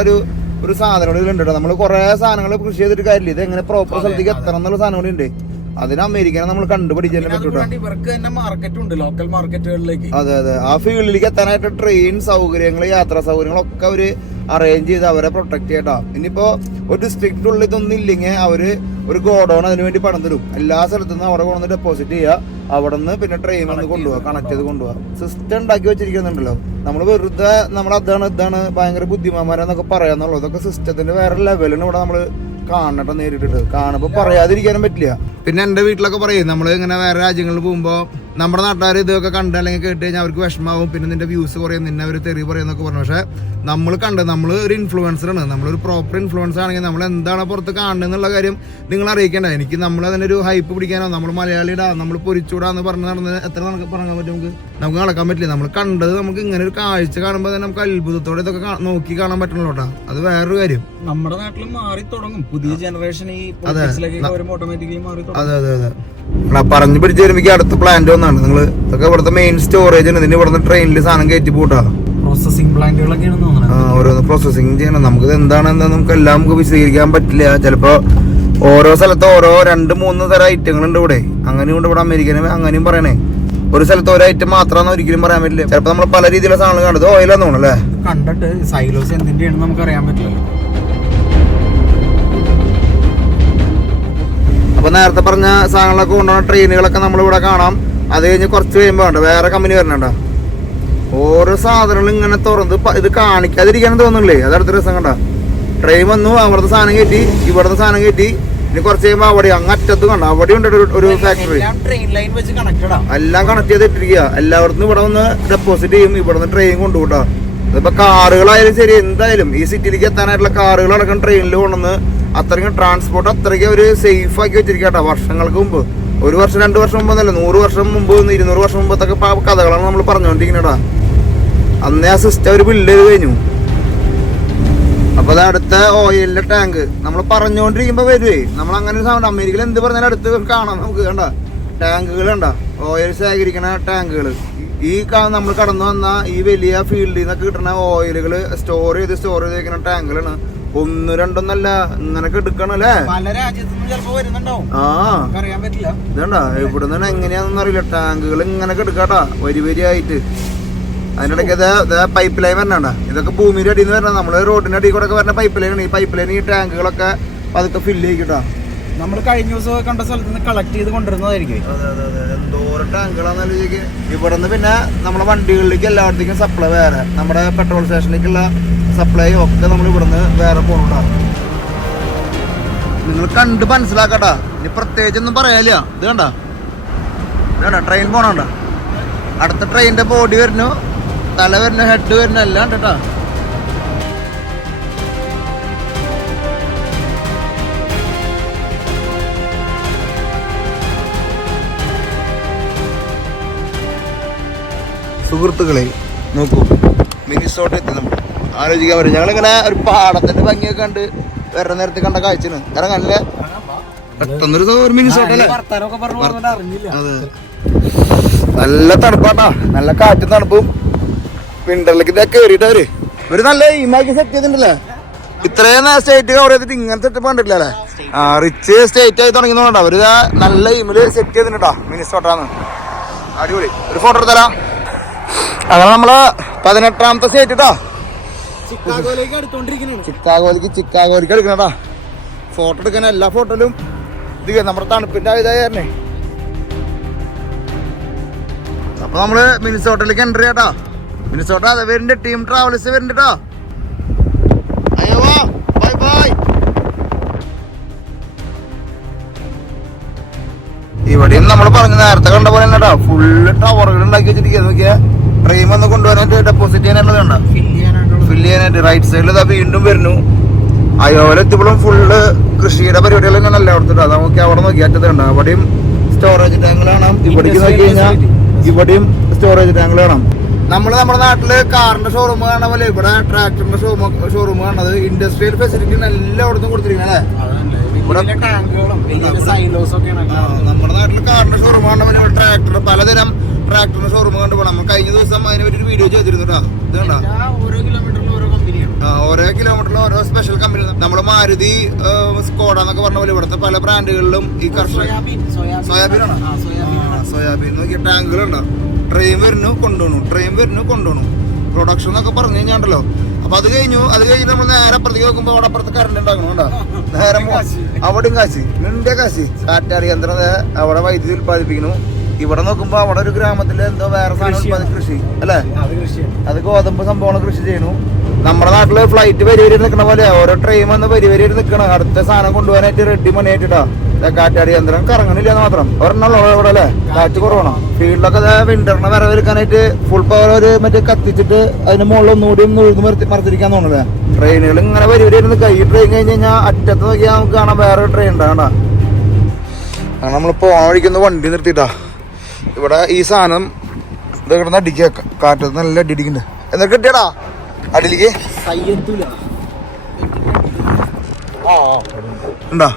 ഒരു സാധനം കൂടി ഇതിലുണ്ട്. നമ്മൾ കുറെ സാധനങ്ങൾ കൃഷി ചെയ്തിട്ട് കാര്യമില്ല. ഇത് എങ്ങനെ പ്രോപ്പർ സ്ഥലത്തേക്ക് എത്തണം എന്നുള്ള സാധനം കൂടി ഉണ്ട്. അതിന് അമേരിക്കനെ നമ്മൾ കണ്ടുപിടിക്കാൻ പറ്റൂട്ടോ. അതെ അതെ. ആ ഫീൽഡിലേക്ക് എത്താനായിട്ട് ട്രെയിൻ സൗകര്യങ്ങൾ, യാത്രാ സൗകര്യങ്ങളൊക്കെ അവര് അറേഞ്ച് ചെയ്ത് അവരെ പ്രൊട്ടക്ട് ചെയ്യട്ടാ. ഇനിയിപ്പോ ഒരു ഡിസ്ട്രിക്റ്റിനുള്ളിൽ ഇതൊന്നും ഇല്ലെങ്കിൽ അവര് ഒരു ഗോഡൌൺ അതിന് വേണ്ടി പണം തരും. എല്ലാ സ്ഥലത്തു നിന്നും അവിടെ കൊണ്ടുവന്ന് ഡെപ്പോസിറ്റ് ചെയ്യുക. അവിടെ നിന്ന് പിന്നെ ട്രെയിൻ വന്ന് കൊണ്ടുപോകാം, കണക്ട് ചെയ്ത് കൊണ്ടുപോകാം. സിസ്റ്റം ഉണ്ടാക്കി വെച്ചിരിക്കുന്നുണ്ടല്ലോ. നമ്മൾ വെറുതെ നമ്മൾ ഇതാണ് ഭയങ്കര ബുദ്ധിമാന്മാരെന്നൊക്കെ പറയാന്നുള്ളൂ. അതൊക്കെ സിസ്റ്റത്തിന്റെ വേറെ ലെവലിന് ഇവിടെ നമ്മള് കാണട്ടെ നേരിട്ടിട്ട്. കാണുമ്പോൾ പറയാതിരിക്കാനും പറ്റില്ല. പിന്നെ എന്റെ വീട്ടിലൊക്കെ പറയും, നമ്മൾ ഇങ്ങനെ വേറെ രാജ്യങ്ങളിൽ പോകുമ്പോ നമ്മുടെ നാട്ടുകാർ ഇതൊക്കെ കണ്ട് അല്ലെങ്കിൽ കേട്ട് കഴിഞ്ഞാൽ അവർക്ക് വിഷമാവും. പിന്നെ നിന്റെ വ്യൂസ് കുറയും, നിന്നെ അവർ തെറി പറയുന്നൊക്കെ പറഞ്ഞു. പക്ഷെ നമ്മൾ നമ്മൾ ഒരു ഇൻഫ്ലുവൻസറാണ്. നമ്മളൊരു പ്രോപ്പർ ഇൻഫ്ലുവൻസർ ആണെങ്കിൽ നമ്മൾ എന്താണ് പുറത്ത് കാണുന്നുള്ള കാര്യം നിങ്ങൾ അറിയിക്കേണ്ട. എനിക്ക് നമ്മൾ അതിന്റെ ഒരു ഹൈപ്പ് പിടിക്കാനോ നമ്മൾ മലയാളിടാ നമ്മൾ പൊരിച്ചൂടാന്ന് പറഞ്ഞ് നടന്ന് എത്ര പറയാൻ പറ്റും. നമുക്ക് നടക്കാൻ പറ്റില്ല. നമ്മൾ കണ്ടത് നമുക്ക് ഇങ്ങനെ ഒരു കാഴ്ച കാണുമ്പോൾ തന്നെ നമുക്ക് അത്ഭുതത്തോടെ ഇതൊക്കെ നോക്കി കാണാൻ പറ്റണല്ലോ കേട്ടോ. അത് വേറൊരു കാര്യം. നമ്മുടെ നാട്ടിൽ മാറി തുടങ്ങും. പുതിയ ജനറേഷൻ ഈ ഓട്ടോമാറ്റിക്കലി മാറി. അതെ അതെ അതെ. പറഞ്ഞു പിടിച്ച് വരുമ്പോ അടുത്ത പ്ലാന്റ് ഒന്നാണ്. നിങ്ങൾ ഇതൊക്കെ ഇവിടുത്തെ മെയിൻ സ്റ്റോറേജ് ആണ്. ഇതിന്റെ ഇവിടുന്ന് ട്രെയിനിൽ സാധനം കയറ്റി പോട്ടാ. പ്രോസസിംഗ് പ്ലാന്റുകളൊക്കെയാണ് ഓരോന്ന് പ്രോസസിങ് ചെയ്യണം. നമുക്ക് എന്താണെന്ന് നമുക്ക് എല്ലാം നമുക്ക് വിശദീകരിക്കാൻ പറ്റില്ല. ചിലപ്പോ ഓരോ സ്ഥലത്ത് ഓരോ 2-3 തരം ഐറ്റങ്ങളുണ്ട് ഇവിടെ. അങ്ങനെയും ഉണ്ട് ഇവിടെ. അമേരിക്കന് അങ്ങനെയും പറയണേ. ഒരു സ്ഥലത്ത് ഒരു ഐറ്റം മാത്രമാണെന്ന് ഒരിക്കലും പറയാൻ പറ്റില്ല. ചിലപ്പോ നമ്മൾ പല രീതിയിലുള്ള സാധനങ്ങൾ കണ്ടത് ഓയിലാന്ന് തോന്നുന്നു അല്ലേ. കണ്ടിട്ട് സൈലോസ് എന്തിന്റെയാണെന്ന് നമുക്ക് അറിയാൻ പറ്റില്ലല്ലോ. അപ്പൊ നേരത്തെ പറഞ്ഞ സാധനങ്ങളൊക്കെ കൊണ്ടുപോകുന്ന ട്രെയിനുകളൊക്കെ നമ്മളിവിടെ കാണാം. അത് കഴിഞ്ഞ് കുറച്ച് കഴിയുമ്പോ ഉണ്ട് വേറെ കമ്പനി വരണണ്ട. ഓരോ സാധനങ്ങളും ഇങ്ങനെ തുറന്ന് ഇത് കാണിക്കാതിരിക്കാനും തോന്നുന്നില്ലേ. അതടുത്ത രസം കണ്ട. ട്രെയിൻ വന്നു, അവിടുത്തെ സാധനം കയറ്റി, ഇവിടുത്തെ സാധനം കയറ്റി. ഇനി കുറച്ച് കഴിയുമ്പോ അവിടെ അങ്ങറ്റത്ത് കണ്ട അവിടെ ഉണ്ട് ഒരു ഫാക്ടറി. എല്ലാം കണക്ട് ചെയ്തിട്ടിരിക്കുക. എല്ലായിടത്തും ഇവിടെ വന്ന് ഡെപ്പോസിറ്റ് ചെയ്യും. ഇവിടെ നിന്ന് ട്രെയിൻ കൊണ്ടുപോട്ടാ. ഇതിപ്പോ കാറുകളായാലും ശരി, എന്തായാലും ഈ സിറ്റിയിലേക്ക് എത്താനായിട്ടുള്ള കാറുകളടക്കം ട്രെയിനിൽ കൊണ്ടുവന്ന് അത്രയ്ക്കും ട്രാൻസ്പോർട്ട് അത്രയ്ക്കും ഒരു സേഫ് ആക്കി വെച്ചിരിക്കട്ടോ. വർഷങ്ങൾക്ക് മുമ്പ് 1 വർഷം 2 വർഷം മുമ്പ് എന്നല്ല, 100 വർഷം മുമ്പ് 200 വർഷം മുമ്പത്തൊക്കെ കഥകളാണ് നമ്മൾ പറഞ്ഞുകൊണ്ടിരിക്കണടാ. അന്നേ ആ സിസ്റ്റം ഒരു ബിൽഡ് ചെയ്ത് കഴിഞ്ഞു. അപ്പൊ അത് അടുത്ത ഓയിലിന്റെ ടാങ്ക് നമ്മൾ പറഞ്ഞുകൊണ്ടിരിക്കുമ്പോ വരുവേ, നമ്മൾ അങ്ങനെ ഒരു സാധനം അമേരിക്കയിൽ എന്ത് പറഞ്ഞാലും അടുത്ത് കാണാം നമുക്ക്. കണ്ട ടാങ്കുകൾ കണ്ട, ഓയിൽ ശേഖരിക്കണ ടാങ്കുകൾ. ഈ നമ്മൾ കടന്നു വന്ന ഈ വലിയ ഫീൽഡിൽ നിന്നൊക്കെ കിട്ടുന്ന ഓയിലുകൾ സ്റ്റോർ ചെയ്ത് വെക്കുന്ന ടാങ്കുകളാണ്. 1 2 ഒന്നല്ല, ഇങ്ങനൊക്കെ എടുക്കണല്ലേ. ആ ഇതണ്ട ഇവിടെ നിന്ന് എങ്ങനെയാണെന്ന് അറിയില്ല, ടാങ്കുകൾ ഇങ്ങനൊക്കെ എടുക്കാട്ടാ വരിയായിട്ട്. അതിനിടയ്ക്ക് പൈപ്പ് ലൈൻ വരണ, ഇതൊക്കെ ഭൂമിയുടെ അടിയിൽ നിന്ന് വരണം. നമ്മള് റോഡിന്റെ അടിയിൽ കൂടെ ഒക്കെ വരുന്ന പൈപ്പ് ലൈനാണ്. ഈ പൈപ്പ് ലൈൻ ഈ ടാങ്കുകളൊക്കെ അതൊക്കെ ഫില്ല് ചെയ്യിക്കട്ടാ. നമ്മൾ കഴിഞ്ഞ ദിവസം കണ്ട സ്ഥലത്ത് നിന്ന് കളക്ട് ചെയ്ത് കൊണ്ടുവരുന്നതായിരിക്കും. എന്തോരം ടാങ്കുകളാന്ന് ഇവിടെ നിന്ന് പിന്നെ നമ്മളെ വണ്ടികളിലേക്ക് എല്ലായിടത്തേക്കും സപ്ലൈ വേറെ, നമ്മുടെ പെട്രോൾ സ്റ്റേഷനിലേക്കുള്ള സപ്ലൈ ഒക്കെ നമ്മൾ ഇവിടുന്ന് വേറെ പോകണുണ്ടാ. നിങ്ങൾ കണ്ട് മനസ്സിലാക്കട്ടാ, ഇനി പ്രത്യേകിച്ചൊന്നും പറയാനില്ല. ഇത് കണ്ട ട്രെയിൻ പോണണ്ട, അടുത്ത ട്രെയിനിന്റെ ബോഡി വരുന്നു, തല വരുന്നു, ഹെഡ് വരുന്നു, എല്ലാം കേട്ടാ. സുഹൃത്തുക്കളെ നോക്കൂ, മിനിസോട്ട എത്തി നമ്മൾ. ആലോചിക്കാൻ പറ്റും, ഞങ്ങളിങ്ങനെ ഒരു പാടത്തിന്റെ ഭംഗിയൊക്കെ കണ്ട് വേറെ നേരത്തെ കണ്ട കാഴ്ചയാണ്. ഇറങ്ങാനല്ലേ പെട്ടെന്നൊരു മിനിസോട്ട അല്ലേ. അതെ, നല്ല തണുപ്പാട്ടാ, നല്ല കാറ്റും തണുപ്പും. വിന്ററിലേക്ക് ഇതൊക്കെ കയറിയിട്ട് ഒരു നല്ല ഈമാക്കി സെറ്റ് ചെയ്തിട്ടുണ്ടല്ലേ. ഇത്രയും സ്റ്റേറ്റ് കവർ ചെയ്തിട്ട് ഇങ്ങനെ സെറ്റപ്പ് കണ്ടിട്ടില്ല അല്ലേ. റിച്ച് സ്റ്റേറ്റ് ആയി തുടങ്ങിയതുകൊണ്ടാ അവര് നല്ല ഈമില് സെറ്റ് ചെയ്തിട്ടുണ്ടാ മിനിസോട്ടാന്ന്. അടിപൊളി. ഒരു ഫോട്ടോ എടുത്തരാ. അങ്ങനെ നമ്മള് 18ാമത്തെ സ്റ്റേറ്റ് കേട്ടോ, ചിക്കാഗോയിലേക്ക് എടുക്കണട്ടാ. ഫോട്ടോ എടുക്കണ എല്ലാ ഫോട്ടോയിലും ഇത് നമ്മുടെ തണുപ്പിന്റെ ഇതായിരുന്നേ. അപ്പൊ നമ്മള് മിനിസോട്ടയിലേക്ക് എൻട്രി ചെയ്യാട്ടാ. മിനിസോട്ട അതെ വരുന്നുണ്ട്, ടീം ട്രാവൽസ് വരുന്നുണ്ട് കേട്ടോ. അയ്യോ ബൈ ബൈ. ഇവിടെയും നമ്മൾ പറഞ്ഞ നേരത്തെ കണ്ട പോലെ കേട്ടോ, ഫുള്ള് ടവറുകൾ ഉണ്ടാക്കി വെച്ചിരിക്കുക. നോക്കിയാ ട്രെയിൻ വന്ന് കൊണ്ടുപോകാനായിട്ട് ഡെപ്പോസിറ്റ് ചെയ്യാനുള്ളതുണ്ട്, ഫില്ല് ചെയ്യാനായിട്ട്. റൈറ്റ് സൈഡിൽ ഇതാ വീണ്ടും വരുന്നു. അയോലെത്തിയപ്പോഴും ഫുള്ള് കൃഷിയുടെ പരിപാടികൾ തന്നെയാണ് എല്ലായിടത്തും. അത് നമുക്ക് അവിടെ നോക്കി അറ്റത്തുണ്ട്. അവിടെയും സ്റ്റോറേജ് ടാങ്കുകൾ കാണാം. ഇവിടേക്ക് നോക്കി കഴിഞ്ഞാൽ ഇവിടെയും സ്റ്റോറേജ് ടാങ്കുകൾ കാണാം. നമ്മുടെ നാട്ടില് കാറിന്റെ ഷോറൂം കാണുന്ന പോലെ ഇവിടെ ട്രാക്ടറിന്റെ ഷോറൂം കാണുന്നത്. ഇൻഡസ്ട്രിയൽ ഫെസിലിറ്റി എല്ലായിടത്തും കൊടുത്തിരിക്കണം അല്ലേ. നമ്മുടെ നാട്ടില് കാറിന്റെ ഷോറൂം കാണുന്ന പോലെ ഇവിടെ ട്രാക്ടർ, പലതരം ട്രാക്ടറിന്റെ ഷോറൂം കണ്ടുപോകണം. നമ്മൾ കഴിഞ്ഞ ദിവസം അതിനെ പറ്റി ഒരു വീഡിയോ ചെയ്തിരുന്നു. ഇത് കണ്ടോ, ഓരോ കിലോമീറ്ററിലും ഓരോ സ്പെഷ്യൽ കമ്പനി. നമ്മള് മാരുതി, സ്കോഡ എന്നൊക്കെ പറഞ്ഞ പോലെ ഇവിടുത്തെ പല ബ്രാൻഡുകളിലും ഈ കർഷക സോയാബീനാണ്. സോയാബീൻ നോക്കിയ ടാങ്കുകളുണ്ടോ. ട്രെയിൻ വരുന്നു കൊണ്ടുപോകണു പ്രൊഡക്ഷൻ എന്നൊക്കെ പറഞ്ഞു കഴിഞ്ഞാണ്ടല്ലോ. അപ്പൊ അത് കഴിഞ്ഞ് നമ്മൾ നേരെ അപ്പുറത്തേക്ക് നോക്കുമ്പോ അവിടെ അപ്പുറത്ത് കറണ്ട് ഉണ്ടാക്കണം കേട്ടോ. നേരെ അവിടെയും കാശ്, നിന്റെ കാശ്. കാറ്റാടി യന്ത്രം അവിടെ വൈദ്യുതി ഉത്പാദിപ്പിക്കുന്നു. ഇവിടെ നോക്കുമ്പോ അവിടെ ഒരു ഗ്രാമത്തില് എന്തോ വേറെ സാധനം കൃഷി അല്ലെ, അത് ഗോതമ്പ് സംഭവങ്ങൾ കൃഷി ചെയ്യണു. നമ്മുടെ നാട്ടില് ഫ്ലൈറ്റ് വരി നിൽക്കണ പോലെ ഓരോ ട്രെയിൻ വന്ന് വരി നിൽക്കണം. അടുത്ത സാധനം കൊണ്ടുപോകാനായിട്ട് റെഡി മണി ആയിട്ടാ. കാറ്റാടി യന്ത്രം കറങ്ങണില്ല എന്ന് മാത്രം. ഒരെണ്ണല്ലോ ഇവിടെ അല്ലേ, കാറ്റ് കുറവാണ്. ഫീൽഡൊക്കെ വിന്ററിനെ വരവേൽക്കാനായിട്ട് ഫുൾ പവർ ഒരു മറ്റേ കത്തിച്ചിട്ട് അതിന് മുകളിൽ ഒന്നുകൂടി മറിച്ചിരിക്കാൻ തോന്നുന്നില്ലേ. ട്രെയിനുകൾ ഇങ്ങനെ വരി നിൽക്കുക. ഈ ട്രെയിൻ കഴിഞ്ഞ് കഴിഞ്ഞാൽ അറ്റത്ത് നോക്കിയാൽ നമുക്ക് കാണാം വേറെ ട്രെയിൻ ഉണ്ടാകണ്ട. അങ്ങനെ നമ്മൾ പോകാൻ വഴിക്കുന്ന വണ്ടി നിർത്തിയിട്ടാ. ഇവിടെ ഈ സാധനം ഇത് കിടന്ന് അടിക്കുക, കാറ്റത്ത് നല്ല അടിക്കുന്നുണ്ട്. എന്തൊക്കെ കിട്ടിയടാ അടിയിലേക്ക് ഉണ്ടാ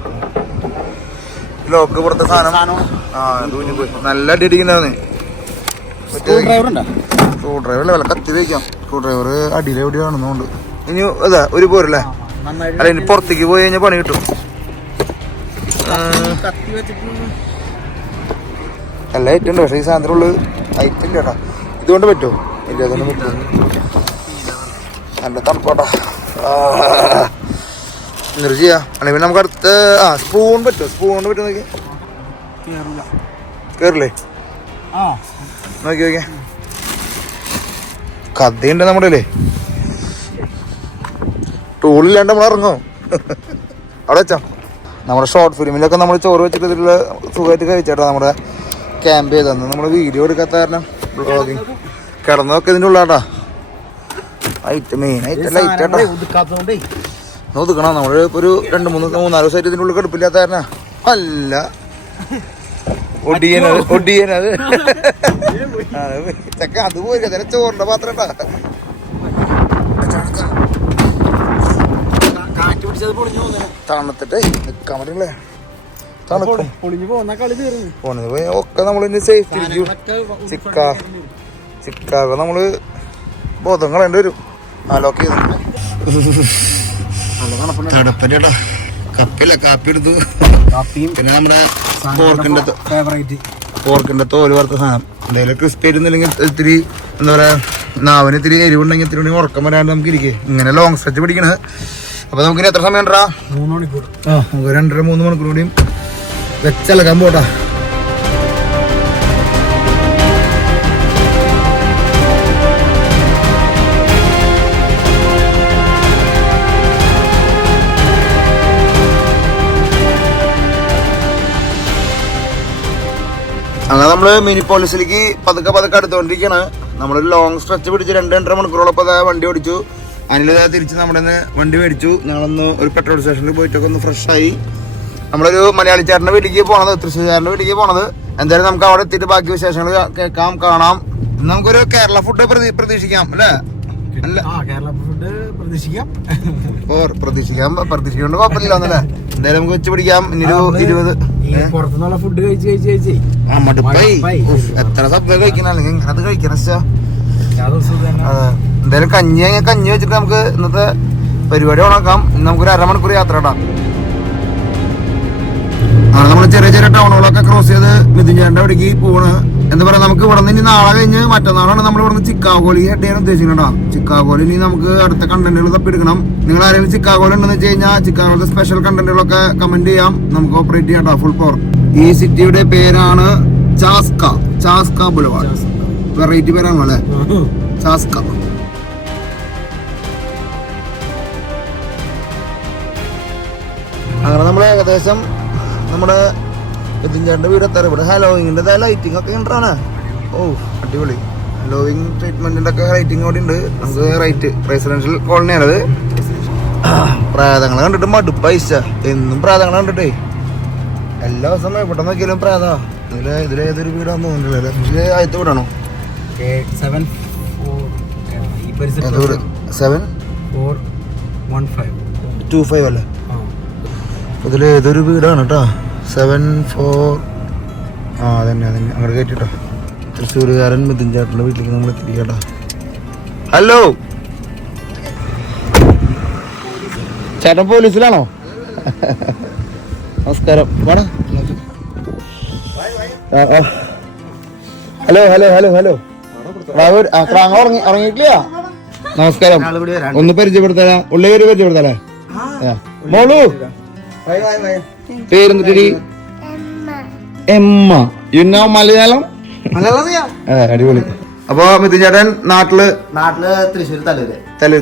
ലോക്ക് പുറത്തെ സാധനം. നല്ല അടി അടിക്കുന്നുണ്ടാവുന്നേ. സ്ക്രൂ ഡ്രൈവർ അല്ല, കത്തി വയ്ക്കാം. സ്ക്രൂ ഡ്രൈവർ അടിയിൽ എവിടെയോ കാണുന്നോണ്ട്. ഇനി അതാ ഒരു പോരല്ലേ. അല്ല ഇനി പുറത്തേക്ക് പോയി കഴിഞ്ഞാൽ പണി കിട്ടും. നല്ല ഐറ്റം ഉണ്ട്, പക്ഷേ ഈ സാധനത്തിനുള്ള ഐറ്റം ഇല്ല കേട്ടോ. ഇതുകൊണ്ട് പറ്റുമോ? ഇല്ല, അതുകൊണ്ട് പറ്റും. നല്ല തണുപ്പാട്ടാ. എന്നിട്ട് ചെയ്യാ. അല്ലെങ്കിൽ നമുക്ക് അടുത്ത സ്പൂൺ പറ്റുമോ? സ്പൂൺ പറ്റുമോ നോക്കി. കേറില്ലേ നോക്കി നോക്കിയാ. കഥയുണ്ട് നമ്മുടെ അല്ലേ. ടൂളില്ലാണ്ട് നമ്മൾ ഇറങ്ങോ അവിടെ വെച്ചാ. നമ്മുടെ ഷോർട്ട് ഫിലിമിലൊക്കെ നമ്മൾ ചോറ് വെച്ചിട്ട് ഇതിലുള്ള സുഖമായിട്ട് കഴിച്ചേട്ടാ. നമ്മുടെ ക്യാമ്പ് ചെയ്തന്ന് നമ്മൾ വീഡിയോ എടുക്കാത്ത കാരണം ബ്ലോഗിങ് കിടന്നതൊക്കെ ഇതിൻ്റെ ഉള്ളാട്ടാ. ഐറ്റം മെയിൻ ഐറ്റം ലൈറ്റാട്ടാ. ഒതുക്കണം. നമ്മൾ ഒരു 2-3-4 ദിവസമായിട്ട് ഇതിൻ്റെ ഉള്ളിൽ കടുപ്പില്ലാത്ത കാരണം അല്ല ഒടിയനത് ചക്ക അത് പോയി അതിനെ ചോറിന്റെ പാത്രം തണുത്തിട്ട് നിക്കാൻ പറ്റില്ലേ തണുക്കും പോണത് പോയി ഒക്കെ നമ്മൾ സേഫ്റ്റി ചിക്കാഗോ നമ്മള് ബോധം കളയേണ്ടി വരും ലോക്ക് ചെയ്ത കപ്പില്ല കാപ്പി എടുത്തു പിന്നെ നമ്മുടെ പോർക്കിന്റെ തോല് വറുത്ത സാധനം എന്തെങ്കിലും ക്രിസ്പി ആയിരുന്നില്ലെങ്കിൽ ഇത്തിരി എന്താ പറയാ നാവിന് ഇത്തിരി എരിവുണ്ടെങ്കിൽ ഇത്തിരി കൂടി ഉറക്കം വരാണ്ട് നമുക്ക് ഇരിക്കേ ഇങ്ങനെ ലോങ് സ്ട്രെച്ച് പിടിക്കണത് അപ്പൊ നമുക്ക് എത്ര സമയം ഉണ്ടാ 3 മണിക്കൂർ നമുക്ക് 2.5-3 മണിക്കൂർ കൂടിയും വെച്ചലക്കാൻ പോട്ടാ. അങ്ങനെ നമ്മള് മിനി പോലീസിലേക്ക് പതുക്കെ അടുത്തോണ്ടിരിക്കാണ്. നമ്മളൊരു ലോങ് സ്ട്രെച്ച് പിടിച്ച് 2-2.5 മണിക്കൂറോളൊപ്പം വണ്ടി ഓടിച്ചു. അതിനിടെ തിരിച്ച് നമ്മുടെ വണ്ടി മേടിച്ചു. ഞങ്ങളൊന്ന് ഒരു പെട്രോൾ സ്റ്റേഷനിൽ പോയിട്ടൊക്കെ ഒന്ന് ഫ്രഷ് ആയി. നമ്മളൊരു മലയാളി ചേട്ടന്റെ വീട്ടിലേക്ക് പോണത്, തൃശ്ശൂർ ചേട്ടന്റെ വീട്ടിലേക്ക് പോണത്. എന്തായാലും നമുക്ക് അവിടെ എത്തിയിട്ട് ബാക്കി വിശേഷങ്ങൾ കേൾക്കാം, കാണാം. നമുക്കൊരു കേരള ഫുഡ് പ്രതീക്ഷിക്കാം അല്ലേ? പ്രതീക്ഷിക്കൊണ്ട് കുഴപ്പമില്ല എന്നല്ലേ? എന്തായാലും നമുക്ക് വെച്ച് പിടിക്കാം. ഇനിയൊരു 20 പുറത്തുനിന്നുള്ള ഫുഡ് കഴിച്ച് മടുപ്പായി. എത്ര സബ്വേ കഴിക്കണം, അല്ലെങ്കിൽ അത് കഴിക്കണം. അതെ, എന്തായാലും കഞ്ഞി വെച്ചിട്ട് നമുക്ക് ഇന്നത്തെ പരിപാടി ഉണക്കാം. നമുക്കൊരു 1/2 മണിക്കൂർ യാത്ര ഇടാം. അങ്ങനെ നമ്മൾ ചെറിയ ടൗണുകളൊക്കെ ക്രോസ് ചെയ്ത് മിഥുൻ ചേട്ടന്റെ അവിടേക്ക് പോണ്. എന്താ പറയാ, നമുക്ക് ഇവിടെ നിന്ന് നാളെ കഴിഞ്ഞ് മറ്റന്നാളാണ് നമ്മൾ ഇവിടെ നിന്ന് ചിക്കാഗോയിലേക്ക് ഹെഡ് ചെയ്യാൻ ഉദ്ദേശിക്കണോ. ചിക്കാഗോയിൽ ഇനി നമുക്ക് അടുത്ത കണ്ടന്റുകൾ തപ്പിയെടുക്കണം. നിങ്ങൾ ആരെങ്കിലും ചിക്കാഗോയിൽ ഉണ്ടെന്ന് വെച്ച് കഴിഞ്ഞാൽ ചിക്കാഗോയിലെ സ്പെഷ്യൽ കണ്ടന്റുകളൊക്കെ കമന്റ് ചെയ്യാം, നമുക്ക് ഓപ്പറേറ്റ് ചെയ്യാം ഫുൾ പവർ. ഈ സിറ്റിയുടെ പേരാണ് ചാസ്ക ബുലവാർഡ്. വെറൈറ്റി പേരാണോ അല്ലെ? ചാസ്ക. അങ്ങനെ നമ്മൾ ഏകദേശം നമ്മുടെ മിഥുൻചാന്റെ വീട് എത്താറ്. ഇവിടെ ഹലോവിങ്ങിന്റെ ലൈറ്റിംഗ് ഒക്കെ ഉണ്ടാണ്. ഓ അടിപൊളി. ഹലോവിങ് ട്രീറ്റ്മെന്റിന്റെ ഒക്കെ ലൈറ്റിംഗ് കൂടി ഉണ്ട്. നമുക്ക് റെസിഡൻഷ്യൽ കോളനിയാണത്. പ്രാതങ്ങളെ കണ്ടിട്ട് മടുപ്പൈസ. എന്നും പ്രാതങ്ങളെ കണ്ടിട്ടേ എല്ലാ ദിവസവും എവിടെ നോക്കിയാലും പ്രാത. ഇതിലേതൊരു വീടാന്ന് തോന്നുന്നില്ല. ആദ്യത്തെ വീടാണോ? 7-4-25 അല്ലേ? ഇതിലേതൊരു വീടാണ് കേട്ടോ. 7-4. അതന്നെ അങ്ങോട്ട് കയറ്റിട്ടോ. തൃശ്ശൂരുകാരൻ മിഥുൻ ചേട്ടൻ്റെ വീട്ടിലേക്ക് നമ്മൾ എത്തിരിക്കട്ടോ. ഹലോ ചേട്ടൻ പോലീസിലാണോ? നമസ്കാരം. ഹലോ ഉറങ്ങിയിട്ടില്ല. നമസ്കാരം. ഒന്ന് പരിചയപ്പെടുത്താലേ? ഉള്ളേര് പരിചയപ്പെടുത്താലേ? മോളു പേരെന്തിട്ടി? എമ്മ. യുന്നോ മലയാളം? അടിപൊളി. അപ്പൊ മിഥുൻ ചേട്ടൻ നാട്ടില്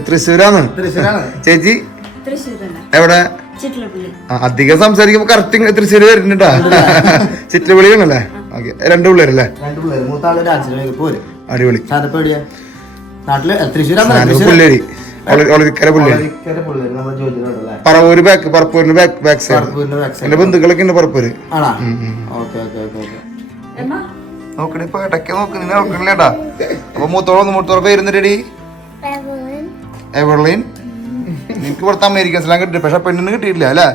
തൃശ്ശൂരാണ്. ചേച്ചി എവിടെ? അധികം സംസാരിക്കുമ്പോ കറക്റ്റ് തൃശ്ശൂര് വരുന്നുണ്ടാ. ചിറ്റലപ്പള്ളിയാണല്ലേ? ഓക്കെ. 2 പിള്ളേരല്ലേ? അടിപൊളി. Pulleri Paravur പറപ്പൂരിന്റെ back side. എന്റെ ബന്ധുക്കളൊക്കെ ഉണ്ട് പറപ്പൂര്. നോക്കണേ ഇപ്പൊ ഇടയ്ക്ക് നോക്കുന്നില്ല, നോക്കണില്ലേട്ടാ. അപ്പൊ മൂത്തോളം പേരുന്നിട്ടടി എവർലൈൻ. നിനക്ക് പുറത്ത് അമേരിക്കൻ സ്ലാങ് കിട്ടി, പക്ഷെ പെണ്ണിന് കിട്ടിയിട്ടില്ല അല്ലെ?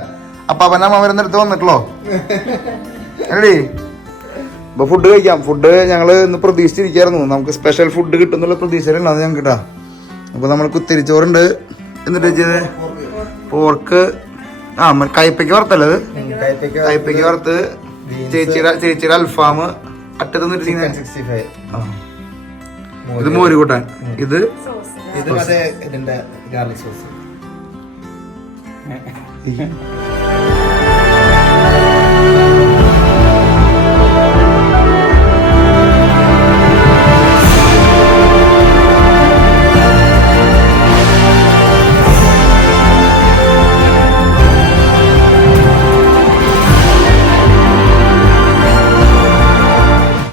അപ്പൊ അവനെ അവരുടെ അടുത്ത് വന്നിട്ടുള്ളോ അല്ലേ? അപ്പൊ ഫുഡ് കഴിക്കാം. ഫുഡ് ഞങ്ങള് ഇന്ന് പ്രതീക്ഷിച്ചിരിക്കായിരുന്നു. നമുക്ക് സ്പെഷ്യൽ ഫുഡ് കിട്ടുന്നുള്ള പ്രതീക്ഷയിലുണ്ടാവും ഞങ്ങൾക്ക് കിട്ടാ. അപ്പൊ നമ്മൾ കുത്തിരിച്ചോറുണ്ട്. എന്നിട്ട് വെച്ചത് പോർക്ക് കയ്പയ്ക്ക് വറുത്തല്ലേ? അത് കയ്പയ്ക്ക് വറുത്ത്. ചേച്ചിയുടെ അൽഫാം അറ്റത്ത് നിന്നിട്ട്. ഇത് മോര് കൂട്ടാൻ. ഇത് ഇതിന്റെ ഗാർലിക് സോസ്.